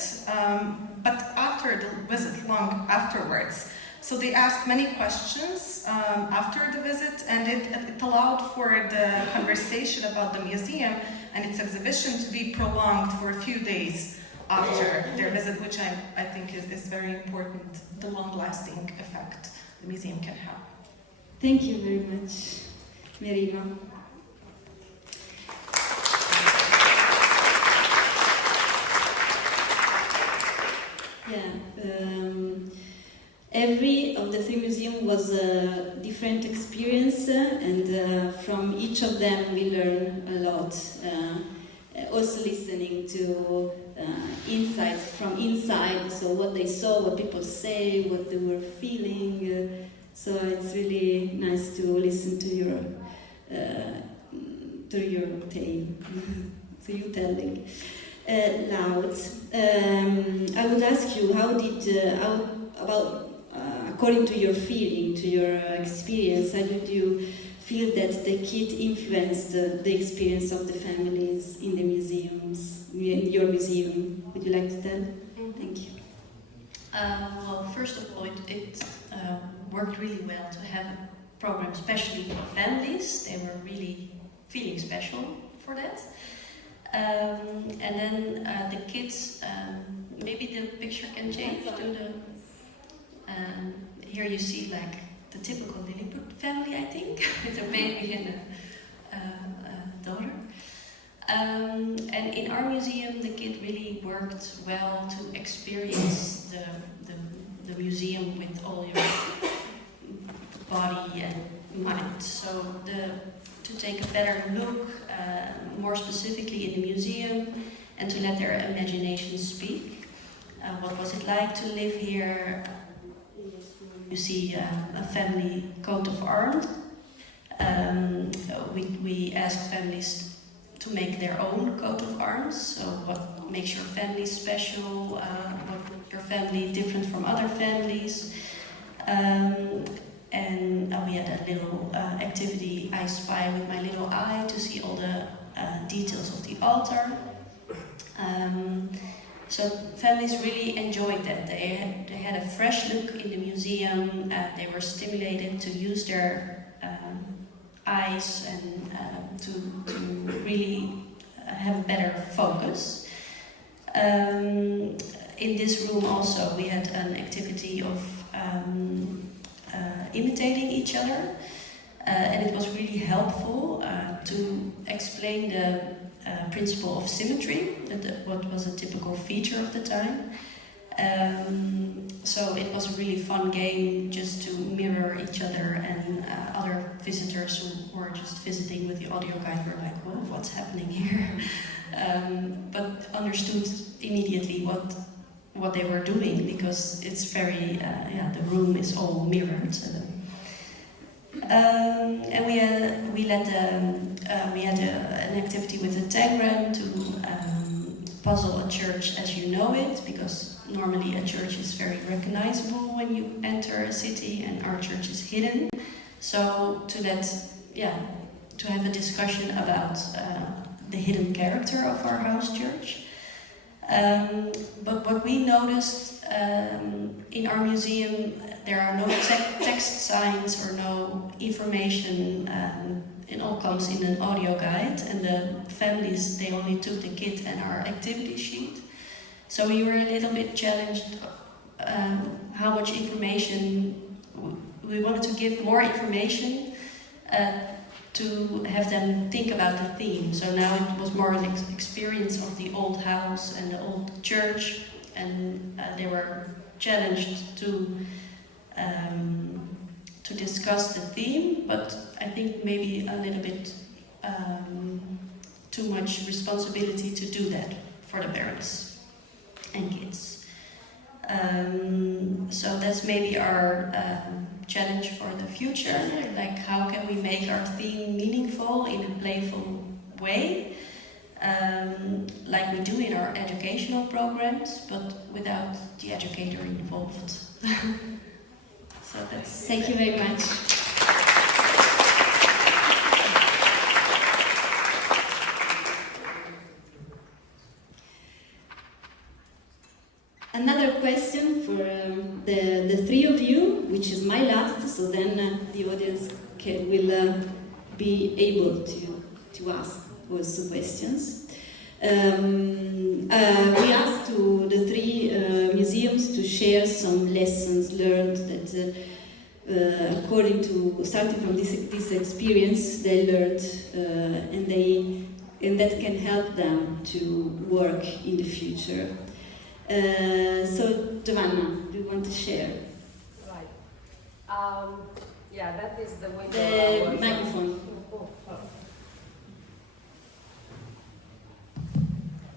but after the visit, long afterwards. So they asked many questions after the visit, and it allowed for the conversation about the museum and its exhibition to be prolonged for a few days after their visit, which I think is very important, the long-lasting effect the museum can have. Thank you very much, Merima. Every of the three museums was a different experience, and from each of them we learn a lot. Also listening to insights from inside, so what they saw, what people say, what they were feeling. So it's really nice to listen to your tale, to you telling. Loud. I would ask you, according to your feeling, to your experience, how did you feel that the kit influenced the experience of the families in the museums, in your museum? Would you like to tell? Thank you. Well, first of all, it worked really well to have a program especially for families. They were really feeling special for that. And then the kids, maybe the picture can change to the, here you see like the typical Lilliput family, I think, with a baby and a daughter. And in our museum, the kid really worked well to experience the museum with all your body and mind. So to take a better look, more specifically in the museum, and to let their imagination speak. What was it like to live here? In this room you see a family coat of arms. We asked families to make their own coat of arms. So what makes your family special? What makes your family different from other families? And we had a little activity, I Spy with my little eye, to see all the details of the altar. So families really enjoyed that. They had a fresh look in the museum. They were stimulated to use their eyes and to really have a better focus. In this room also we had an activity of imitating each other, and it was really helpful to explain the principle of symmetry, what was a typical feature of the time. So it was a really fun game just to mirror each other, and other visitors who were just visiting with the audio guide were like, "Whoa, what's happening here?" But understood immediately what they were doing, because it's very, the room is all mirrored. And we had an activity with a tangram to puzzle a church as you know it, because normally a church is very recognizable when you enter a city, and our church is hidden. So to have a discussion about the hidden character of our house church. But what we noticed in our museum, there are no text signs or no information. It all comes in an audio guide, and the families, they only took the kit and our activity sheet. So we were a little bit challenged how much information. We wanted to give more information to have them think about the theme. So now it was more an experience of the old house and the old church, and they were challenged to discuss the theme, but I think maybe a little bit too much responsibility to do that for the parents and kids. So that's maybe our challenge for the future, like how can we make our theme meaningful in a playful way, like we do in our educational programs, but without the educator involved. So that's... Thank you very much. Another question for the three of you, which is my last, so then the audience will be able to ask also questions. We asked to the three museums to share some lessons learned that, according to, starting from this experience, they learned, and that can help them to work in the future. So, Giovanna, do you want to share? Right. That is the window. The microphone.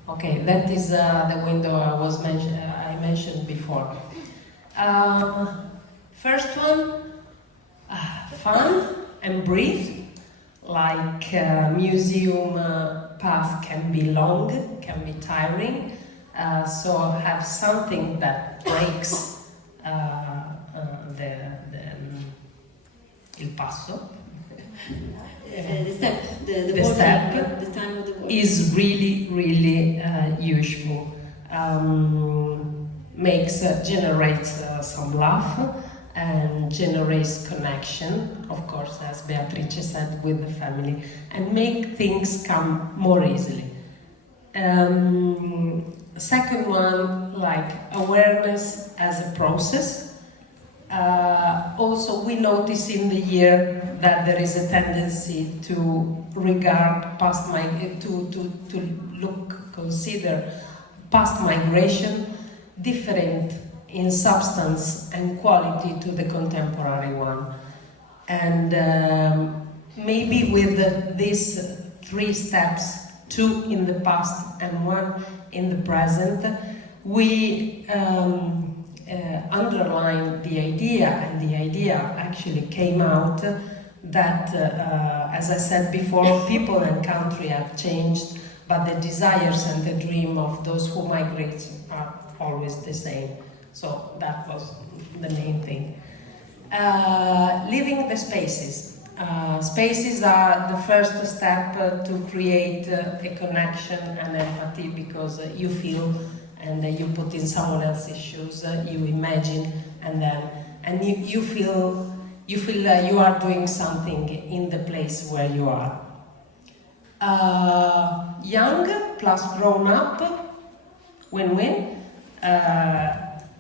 Okay, that is the window I mentioned before. First one, fun and breathe. Like museum path can be long, can be tiring. So have something that breaks il passo. The step, the step the time of the work is really useful. Generates some laugh and generates connection, of course, as Beatrice said, with the family, and make things come more easily. Second one, like awareness as a process. Also, we notice in the year that there is a tendency to regard consider past migration different in substance and quality to the contemporary one. And maybe with these 3 steps, 2 in the past and 1 in the present, we underline the idea, and the idea actually came out that, as I said before, people and country have changed, but the desires and the dream of those who migrate are always the same. So that was the main thing. Living the spaces. Spaces are the first step to create a connection and empathy, because you feel and you put in someone else's shoes, you imagine, and you feel you are doing something in the place where you are. Young plus grown up, win-win.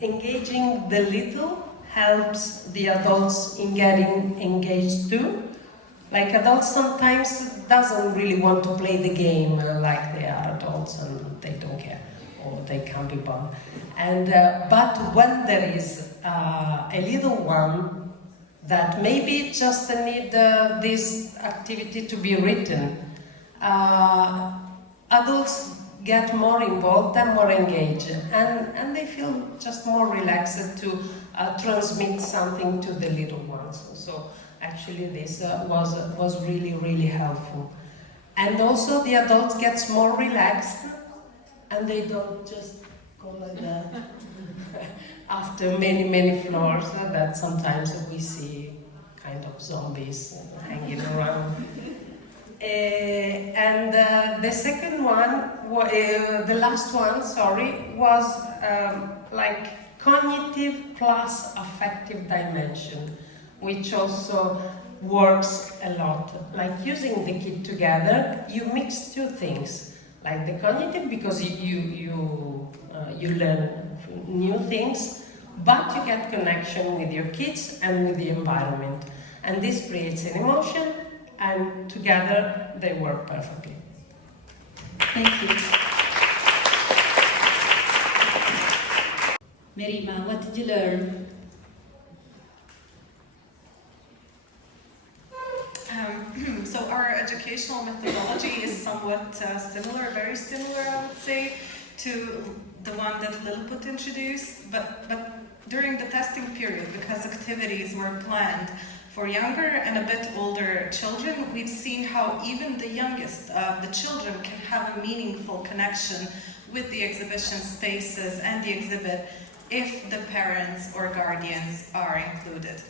Engaging the little helps the adults in getting engaged too. Like, adults sometimes doesn't really want to play the game like they are adults and they don't care, or they can't be bothered. And but when there is a little one that maybe just need this activity to be written, adults get more involved and more engaged, and they feel just more relaxed to transmit something to the little ones. So actually this was really, really helpful. And also the adults get more relaxed, and they don't just go like that after many, many floors that sometimes we see kind of zombies hanging around. And the second one, the last one, sorry, was like cognitive plus affective dimension, which also works a lot. Like using the kid together, you mix 2 things, like the cognitive, because you learn new things, but you get connection with your kids and with the environment, and this creates an emotion. And together they work perfectly. Thank you. Merima, what did you learn? So our educational methodology is somewhat similar, very similar, I would say, to the one that Lilliput introduced, but during the testing period, because activities were planned for younger and a bit older children, we've seen how even the youngest of the children can have a meaningful connection with the exhibition spaces and the exhibit if the parents or guardians are included.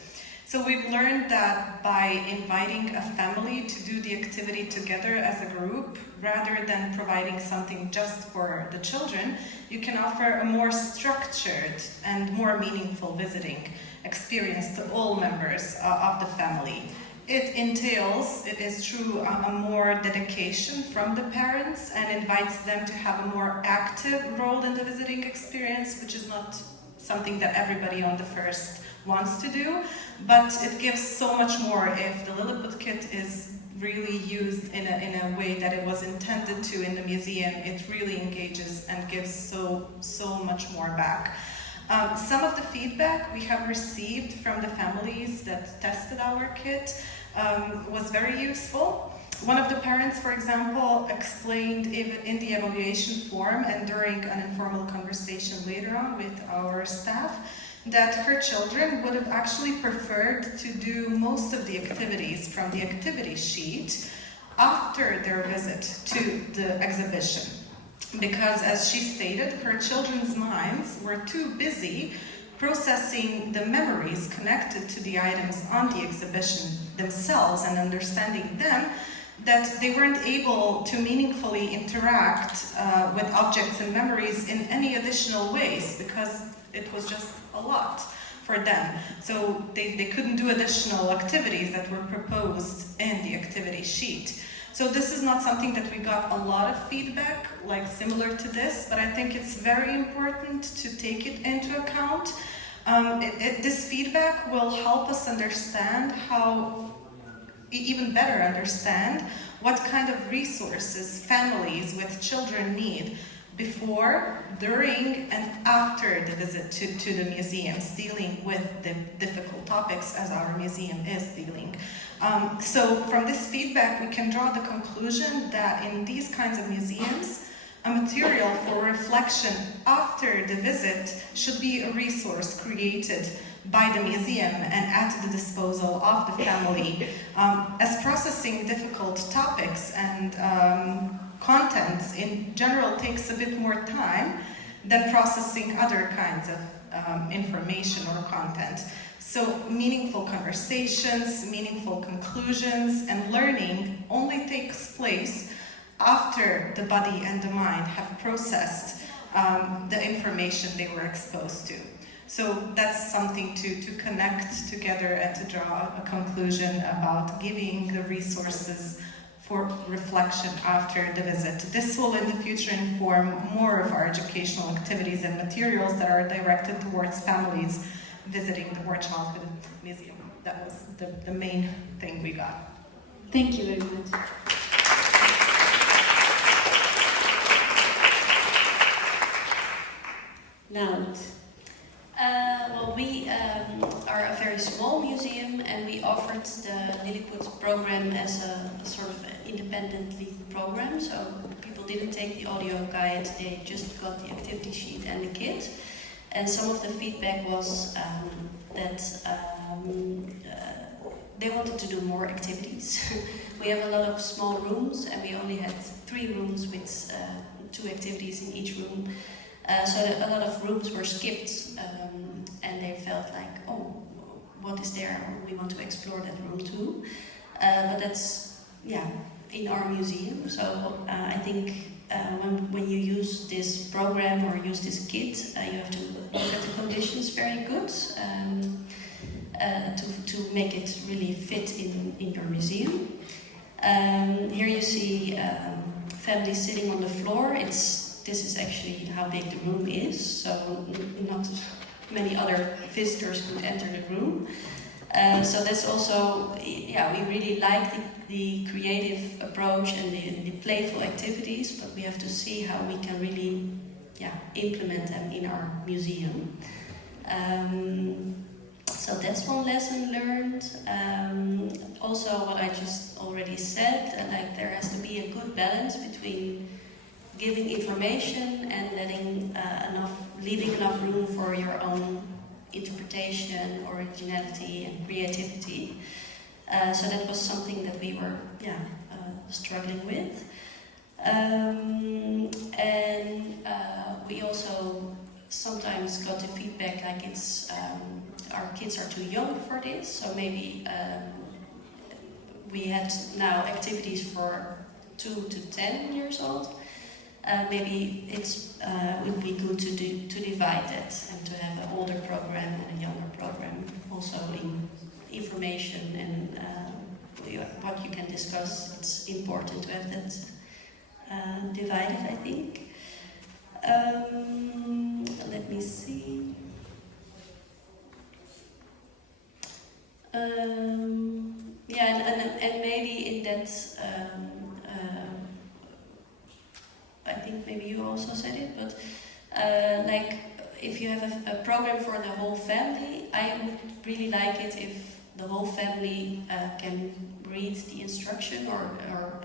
So we've learned that by inviting a family to do the activity together as a group, rather than providing something just for the children, you can offer a more structured and more meaningful visiting experience to all members of the family. It entails, it is true, a more dedication from the parents and invites them to have a more active role in the visiting experience, which is not something that everybody on the first wants to do, but it gives so much more if the Lilliput kit is really used in a way that it was intended to in the museum. It really engages and gives so much more back. Some of the feedback we have received from the families that tested our kit was very useful. One of the parents, for example, explained in the evaluation form and during an informal conversation later on with our staff that her children would have actually preferred to do most of the activities from the activity sheet after their visit to the exhibition. Because, as she stated, her children's minds were too busy processing the memories connected to the items on the exhibition themselves and understanding them, that they weren't able to meaningfully interact with objects and memories in any additional ways, because it was just a lot for them. So they couldn't do additional activities that were proposed in the activity sheet. So this is not something that we got a lot of feedback, like similar to this, but I think it's very important to take it into account. This feedback will help us understand even better understand what kind of resources families with children need before, during, and after the visit to the museums, dealing with the difficult topics as our museum is dealing. So from this feedback, we can draw the conclusion that in these kinds of museums, a material for reflection after the visit should be a resource created by the museum and at the disposal of the family, as processing difficult topics and contents in general takes a bit more time than processing other kinds of information or content. So meaningful conversations, meaningful conclusions, and learning only takes place after the body and the mind have processed the information they were exposed to. So that's something to connect together and to draw a conclusion about giving the resources for reflection after the visit. This will in the future inform more of our educational activities and materials that are directed towards families visiting the War Childhood Museum. That was the main thing we got. Thank you very much. Loud. Well, we are a very small museum, and we offered the Lilliput program as a sort of independently program. So people didn't take the audio guide; they just got the activity sheet and the kit. And some of the feedback was that they wanted to do more activities. We have a lot of small rooms, and we only had 3 rooms with 2 activities in each room. So a lot of rooms were skipped, and they felt like, oh, what is there? We want to explore that room too. But that's, in our museum. So I think when you use this program or use this kit, you have to look at the conditions very good to make it really fit in your museum. Here you see families sitting on the floor. This is actually how big the room is, so not many other visitors could enter the room. So that's also, we really like the creative approach and the playful activities, but we have to see how we can really implement them in our museum. So that's one lesson learned. Also, what I just already said, there has to be a good balance between giving information and leaving enough room for your own interpretation, originality, and creativity. So that was something that we were struggling with. And we also sometimes got the feedback like our kids are too young for this, so maybe we had now activities for 2 to 10 years old. Maybe it would be good to divide that and to have an older program and a younger program, also in information and what you can discuss. It's important to have that divided, I think. Let me see. And maybe in that. I think maybe you also said it, but if you have a program for the whole family, I would really like it if the whole family can read the instruction or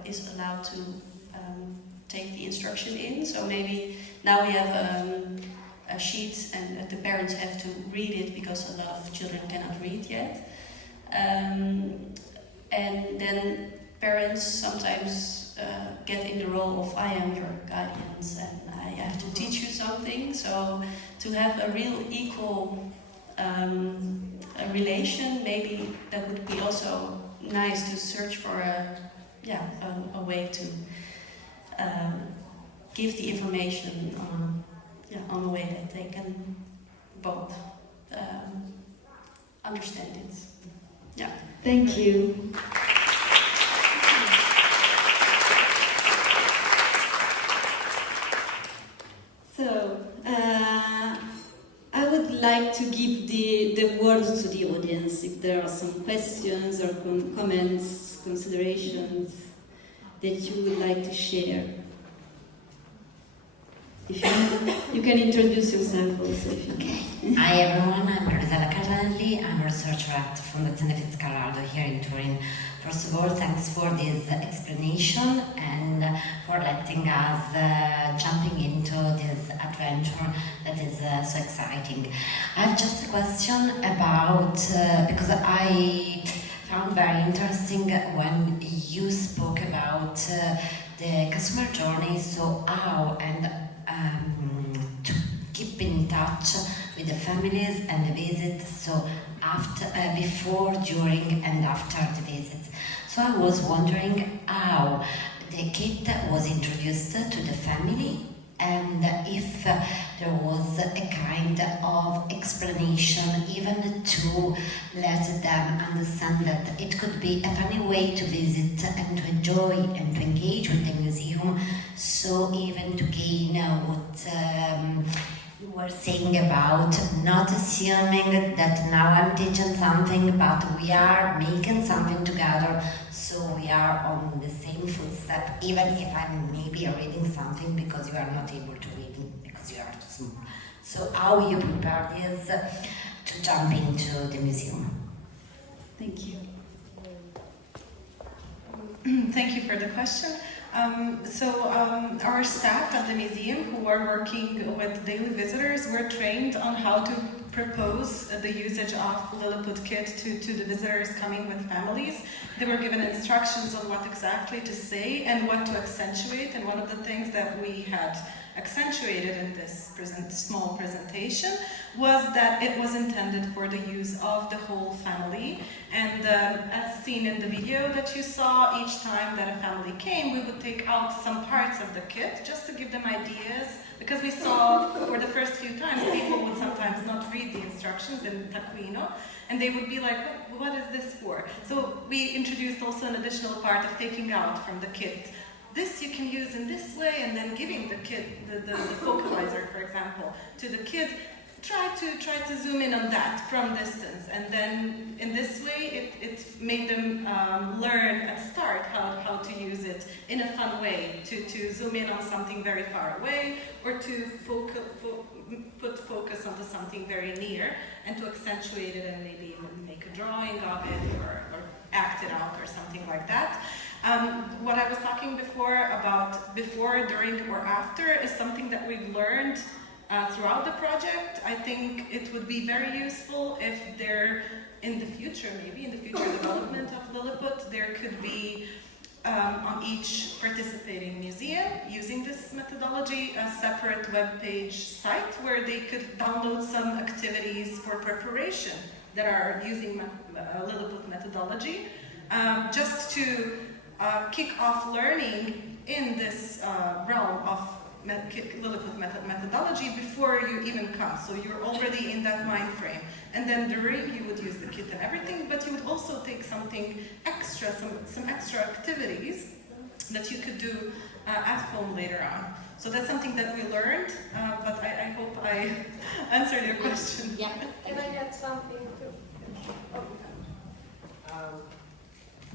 is allowed to take the instruction in. So maybe now we have a sheet and the parents have to read it because a lot of children cannot read yet. And then parents sometimes get in the role of I am your guardians and I have to teach you something. So to have a real equal a relation, maybe that would be also nice to search for a way to give the information on a way that they can both understand it. Yeah. Thank you. So, I would like to give the word to the audience if there are some questions or comments, considerations that you would like to share. If you can introduce yourself also. If you Okay. Hi everyone, I'm Rosanna. I'm a researcher at Fondazione Fitzcarraldo here in Turin. First of all, thanks for this explanation and for letting us jumping into this adventure that is so exciting. I have just a question about, because I found very interesting when you spoke about the customer journey, so how and to keep in touch with the families and the visits, so after, before, during and after the visits. So I was wondering how the kit was introduced to the family and if there was a kind of explanation even to let them understand that it could be a funny way to visit and to enjoy and to engage with the museum, so even to gain what you were saying about not assuming that now I'm teaching something, but we are making something together, so we are on the same footstep, even if I'm maybe reading something because you are not able to read because you are too small. So how you prepare this to jump into the museum? Thank you. Thank you for the question. Our staff at the museum who are working with daily visitors were trained on how to propose the usage of Lilliput kit to the visitors coming with families. They were given instructions on what exactly to say and what to accentuate, and one of the things that we had accentuated in this small presentation was that it was intended for the use of the whole family. And as seen in the video that you saw, each time that a family came, we would take out some parts of the kit just to give them ideas, because we saw for the first few times people would sometimes not read the instructions in Taccuino, and they would be like, what is this for? So we introduced also an additional part of taking out from the kit. This you can use in this way, and then giving the kid the focalizer, for example, to the kid. Try to zoom in on that from distance, and then in this way it made them learn and start how to use it in a fun way, to zoom in on something very far away, or to put focus onto something very near, and to accentuate it and maybe even make a drawing of it or act it out or something like that. What I was talking before about before, during, or after is something that we've learned throughout the project. I think it would be very useful if there, in the future, maybe in the future development of Lilliput, there could be on each participating museum, using this methodology, a separate web page site where they could download some activities for preparation that are using Lilliput methodology, just to kick off learning in this realm of Lilliput methodology before you even come. So you're already in that mind frame. And then during, you would use the kit and everything, but you would also take something extra, some extra activities that you could do at home later on. So that's something that we learned, but I hope I answered your question. Yeah. Can I add something too?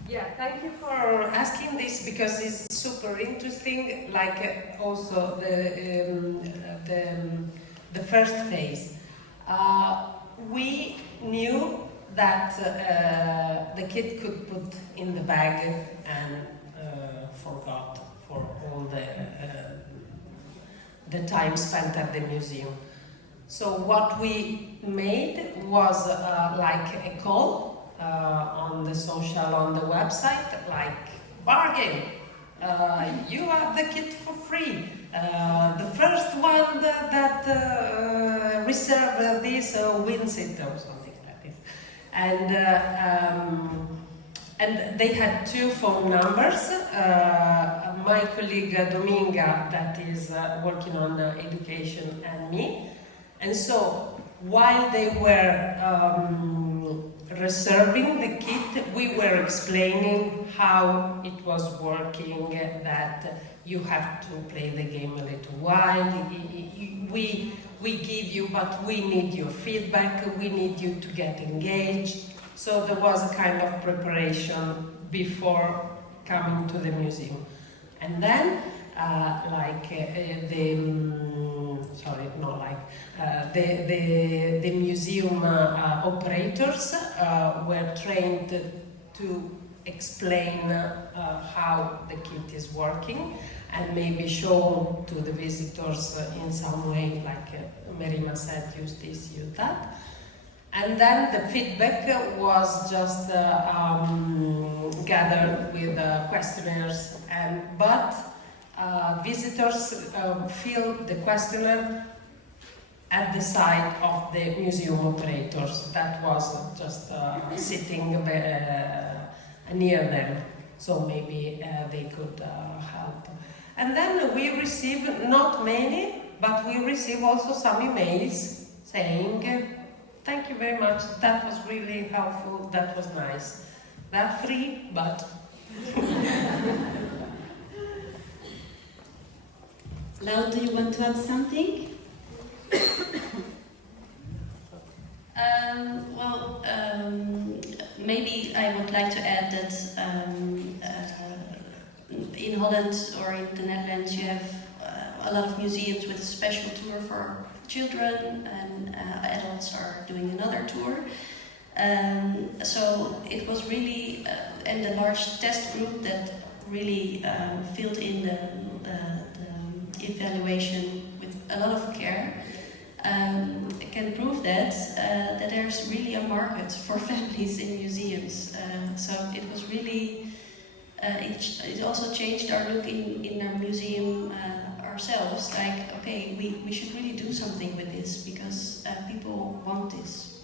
Yeah, thank you for asking this, because it's super interesting, like also the first phase. We knew that the kid could put in the bag and forgot for all the time spent at the museum. So what we made was like a call on the social, on the website, like bargain. You have the kit for free. The first one that reserve this wins it, or something like this. And they had two phone numbers. My colleague Dominga, that is working on education, and me. And so while they were reserving the kit, we were explaining how it was working, that you have to play the game a little while. We give you, but we need your feedback. We need you to get engaged. So there was a kind of preparation before coming to the museum. And then, the museum operators were trained to explain how the kit is working and maybe show to the visitors in some way, like Merima said, use this, use that. And then the feedback was just gathered with questionnaires, but visitors fill the questionnaire at the side of the museum operators. That was just sitting near them, so maybe they could help. And then we received, not many, but we received also some emails saying, thank you very much, that was really helpful, that was nice. They're free, but... Lau, do you want to add something? Maybe I would like to add that in Holland or in the Netherlands you have a lot of museums with a special tour for children, and adults are doing another tour. So it was really and a large test group that really filled in the evaluation with a lot of care. Can prove that there's really a market for families in museums. So it was really, it also changed our look in our museum ourselves. Like, okay, we should really do something with this because people want this.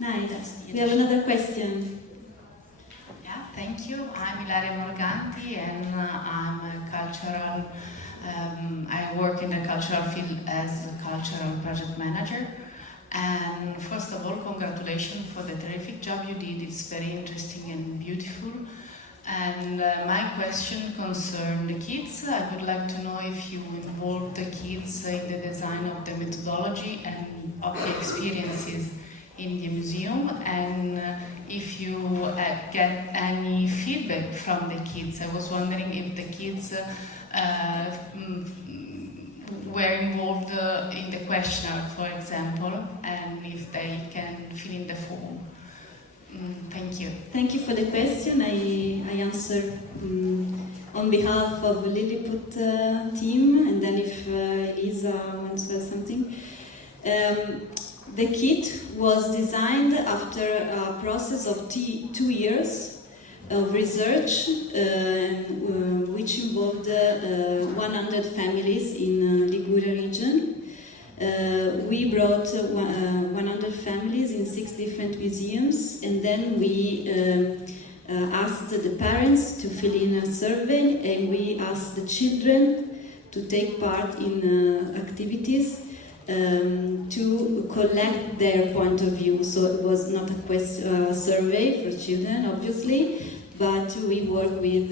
Nice. We have another question. Yeah, thank you. I'm Ilaria Morganti, and I'm a cultural. I work in the cultural field as a cultural project manager. And first of all, congratulations for the terrific job you did. It's very interesting and beautiful. And my question concerns the kids. I would like to know if you involved the kids in the design of the methodology and of the experiences in the museum, and if you get any feedback from the kids. I was wondering if the kids were involved in the questionnaire, for example, and if they can fill in the form. Thank you. Thank you for the question. I answer on behalf of the Lilliput team, and then if Elisa wants to say something. The kit was designed after a process of 2 years of research, which involved 100 families in Liguria region. We brought 100 families in 6 different museums, and then we asked the parents to fill in a survey, and we asked the children to take part in activities to collect their point of view. So it was not a survey for children, obviously, but we work with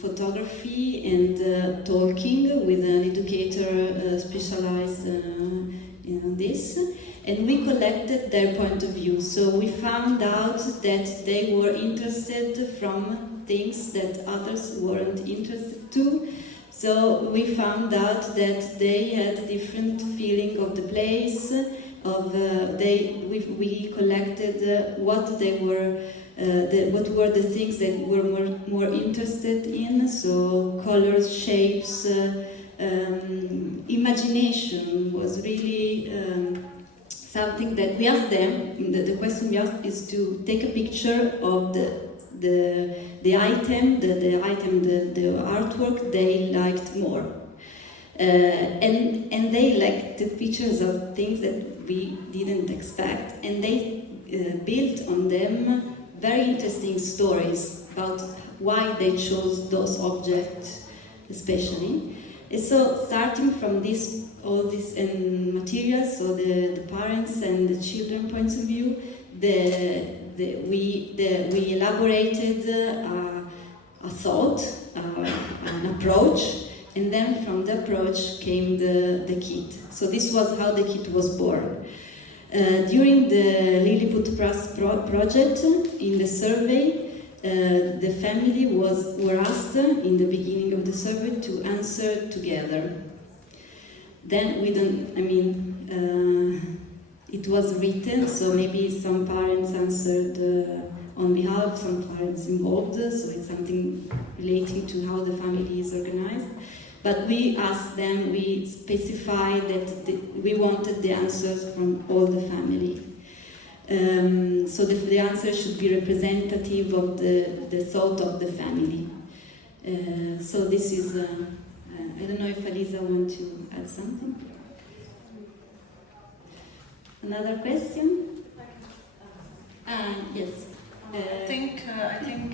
photography and talking with an educator specialized in this, and we collected their point of view. So we found out that they were interested from things that others weren't interested to. So we found out that they had a different feeling of the place. We collected what they were, what were the things that were more interested in. So colors, shapes, imagination was really something that we asked them. The question we asked is to take a picture of the item, the artwork they liked more, and they liked the pictures of things that we didn't expect, and they built on them very interesting stories about why they chose those objects, especially. And so, starting from all these materials, so the parents and the children points of view, we elaborated a thought, an approach, and then from the approach came the kit. So this was how the kit was born. During the Lilliput project, in the survey, the family were asked in the beginning of the survey to answer together. Then it was written, so maybe some parents answered on behalf, some parents involved, so it's something relating to how the family is organized. But we asked them, we specified that we wanted the answers from all the family. So the answer should be representative of the thought of the family. So this is, I don't know if Elisa wants to add something. Another question? Yes. I think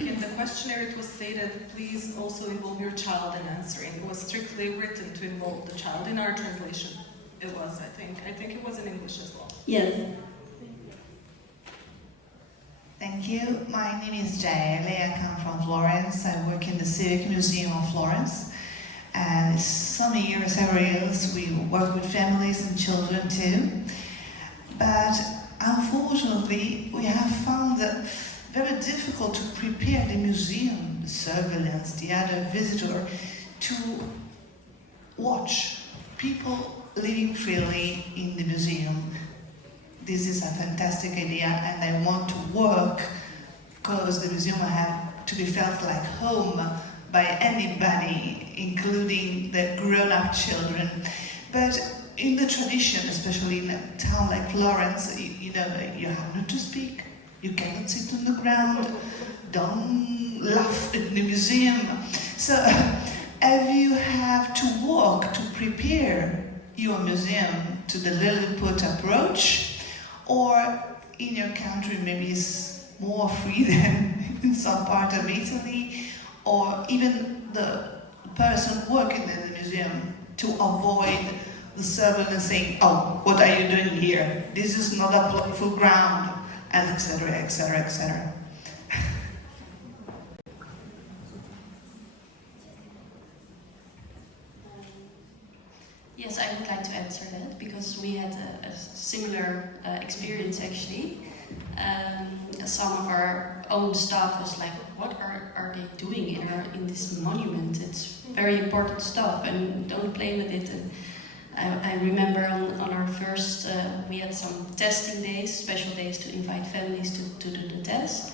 in the questionnaire it was stated, please also involve your child in answering. It was strictly written to involve the child. In our translation, it was, I think it was in English as well. Yes. Thank you. My name is Jaele. I come from Florence. I work in the Civic Museum of Florence. And several years, we work with families and children too. But unfortunately, we have found that very difficult to prepare the museum, the surveillance, the other visitor, to watch people living freely in the museum. This is a fantastic idea, and I want to work because the museum have to be felt like home by anybody, including the grown-up children. But in the tradition, especially in a town like Florence, you have not to speak. You cannot sit on the ground. Don't laugh in the museum. So, if you have to walk to prepare your museum to the Lilliput approach, or in your country maybe it's more free than in some part of Italy, or even the person working in the museum to avoid the servant saying, "Oh, what are you doing here? This is not a playful ground," and etc., etc., etc. Yes, I would like to answer that because we had a similar experience actually. Some of our own staff was like, "What are they doing in this monument? It's very important stuff, and don't play with it." And I remember on our first, we had some testing days, special days to invite families to do the test,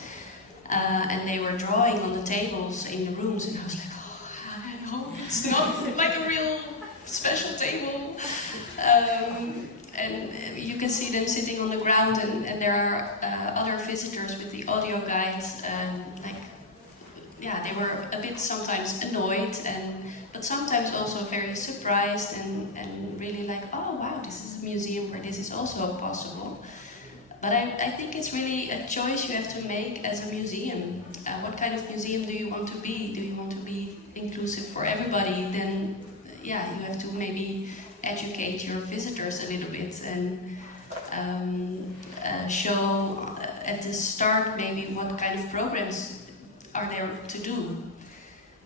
and they were drawing on the tables in the rooms, and I was like, "Oh, I hope it's not like a real special table." And you can see them sitting on the ground, and there are other visitors with the audio guides, they were a bit sometimes annoyed, but sometimes also very surprised and really like, "Oh wow, this is a museum where this is also possible." But I think it's really a choice you have to make as a museum. What kind of museum do you want to be? Do you want to be inclusive for everybody? Then you have to maybe educate your visitors a little bit and show at the start maybe what kind of programs are there to do.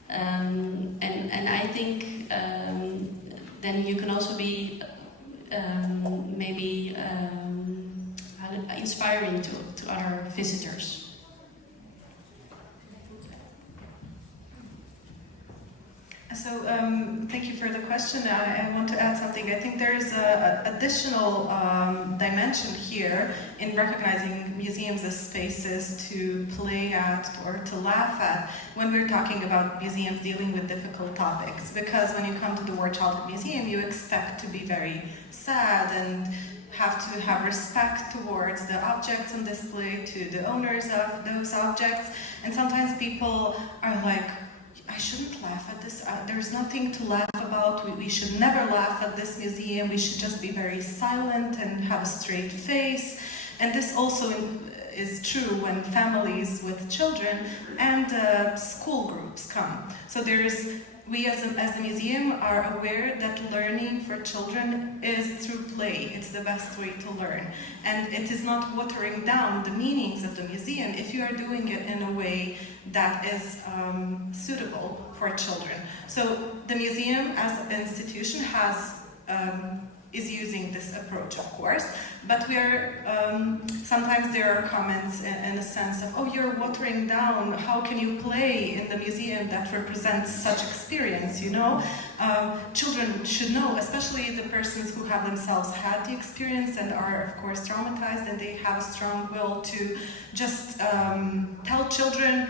And I think then you can also be maybe inspiring to other visitors. So thank you for the question. I want to add something. I think there is an additional dimension here in recognizing museums as spaces to play at or to laugh at when we're talking about museums dealing with difficult topics. Because when you come to the War Childhood Museum, you expect to be very sad and have to have respect towards the objects on display, to the owners of those objects. And sometimes people are like, "I shouldn't laugh at this. There's nothing to laugh about. We should never laugh at this museum. We should just be very silent and have a straight face." And this also is true when families with children and school groups come. So we as a museum are aware that learning for children is through play. It's the best way to learn. And it is not watering down the meanings of the museum if you are doing it in a way that is suitable for children. So the museum as an institution is using this approach, of course, but we are sometimes there are comments in a sense of, oh, you're watering down, how can you play in the museum that represents such experience, you know? Children should know, especially the persons who have themselves had the experience and are, of course, traumatized, and they have a strong will to just tell children,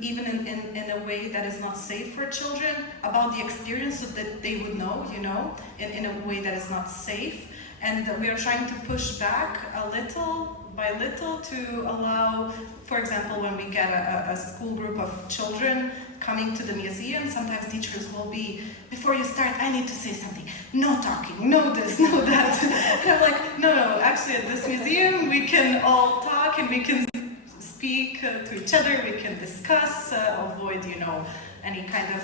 even in a way that is not safe for children, about the experience so that they would know, you know, in a way that is not safe. And we are trying to push back a little by little to allow, for example, when we get a school group of children coming to the museum, sometimes teachers will be, before you start, I need to say something. No talking, no this, no that. And I'm like, no, actually at this museum we can all talk and we can speak to each other, we can discuss, avoid, you know, any kind of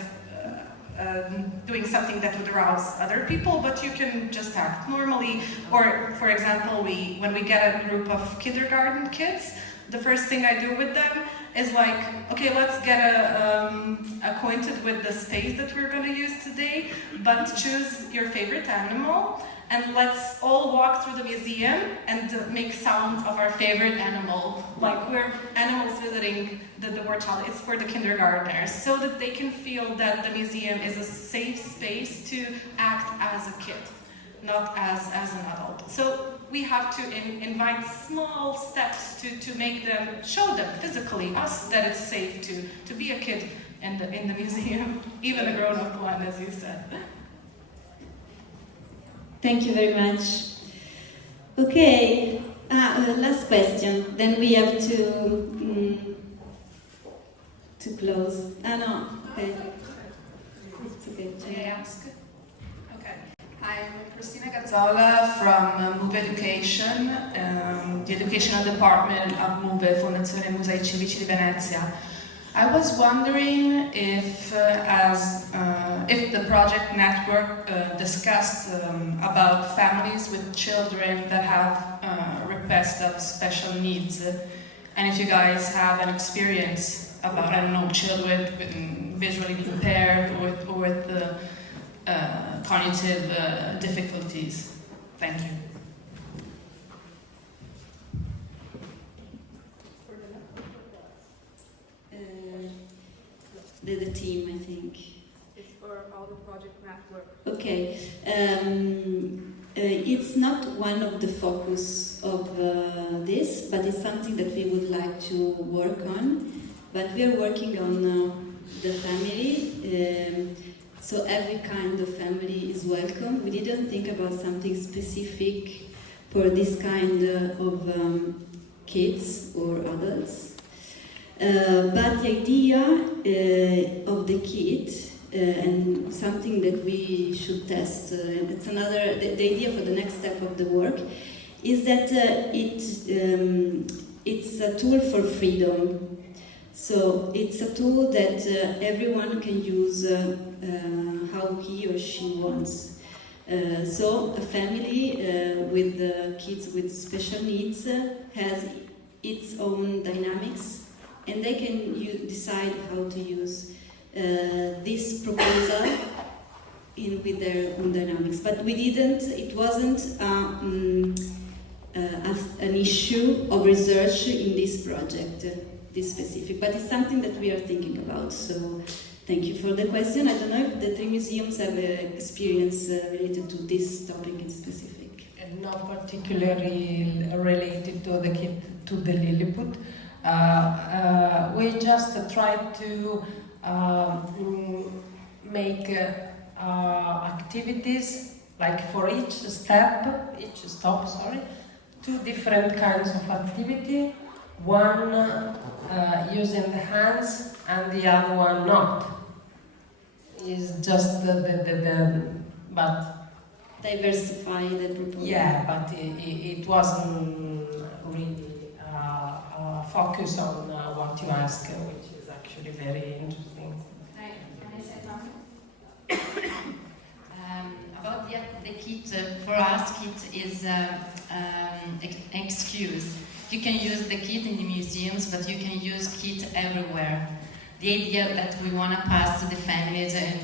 doing something that would arouse other people, but you can just act normally. Or, for example, when we get a group of kindergarten kids, the first thing I do with them is like, okay, let's get acquainted with the space that we're going to use today, but choose your favorite animal, and let's all walk through the museum and make sounds of our favorite animal. Like we're animals visiting the war child. It's for the kindergartners, so that they can feel that the museum is a safe space to act as a kid, not as an adult. So we have to invite small steps to make them, show them physically, us, that it's safe to be a kid in the museum, even a grown-up one, as you said. Thank you very much. Okay, last question. Then we have to close. No, okay. It's okay. May I ask? Okay. I'm Christina Gazzola from Mu.MA Education, the educational department of Mu.MA, Fondazione Musei Civici di Venezia. I was wondering if the project network discussed about families with children that have requests of special needs, and if you guys have an experience about, I don't know, children with visually impaired or with cognitive difficulties. Thank you. The team, I think. It's for all the project network. Okay. It's not one of the focus of this, but it's something that we would like to work on. But we are working on the family, so every kind of family is welcome. We didn't think about something specific for this kind of kids or adults. But the idea of the kit and something that we should test, it's another, the idea for the next step of the work is that it's a tool for freedom. So it's a tool that everyone can use how he or she wants. So a family with kids with special needs has its own dynamics, and they can decide how to use this proposal with their own dynamics. But it wasn't an issue of research in this project, this specific, but it's something that we are thinking about. So thank you for the question. I don't know if the three museums have experience related to this topic in specific. And not particularly related to the Lilliput. We just tried to make activities, like for each stop, two different kinds of activity. One using the hands and the other one not. Is just but diversify the proposal. Yeah, but it wasn't really focus on what you ask, which is actually very interesting. Can I say something? About the kit, for us, kit is an excuse. You can use the kit in the museums, but you can use kit everywhere. The idea that we want to pass to the families and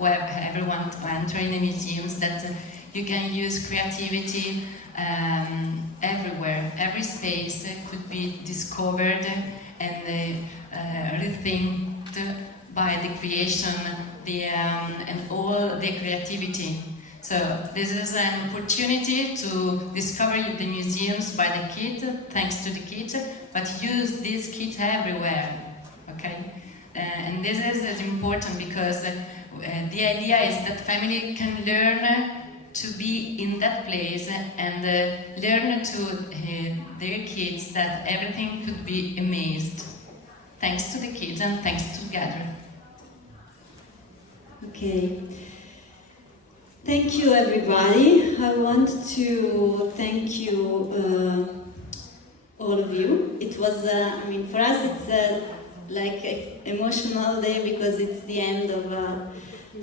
everyone to enter in the museums, that you can use creativity everywhere. Every space could be discovered and rethinked by the creation and all the creativity. So this is an opportunity to discover the museums by the kit, thanks to the kit, but use this kit everywhere, okay? And this is important because the idea is that family can learn to be in that place and learn to their kids that everything could be amazed, thanks to the kids and thanks together. Okay. Thank you, everybody. I want to thank you, all of you. It was, for us, it's like an emotional day because it's the end of.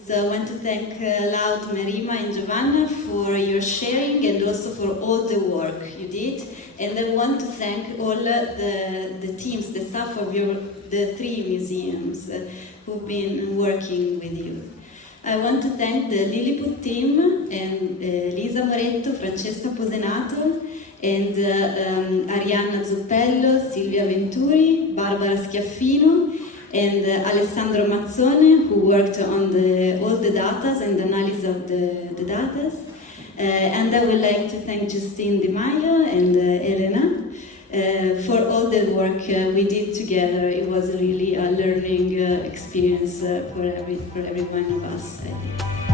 So I want to thank Luit, Merima, and Giovanna for your sharing and also for all the work you did. And I want to thank all the teams, the staff of the 3 museums who've been working with you. I want to thank the Lilliput team and Lisa Moretto, Francesca Posenato, and Arianna Zuppello, Silvia Venturi, Barbara Schiaffino, and Alessandro Mazzone, who worked on all the data and the analysis of the data. And I would like to thank Justine Di Maio and Elena for all the work we did together. It was really a learning experience for every one of us, I think.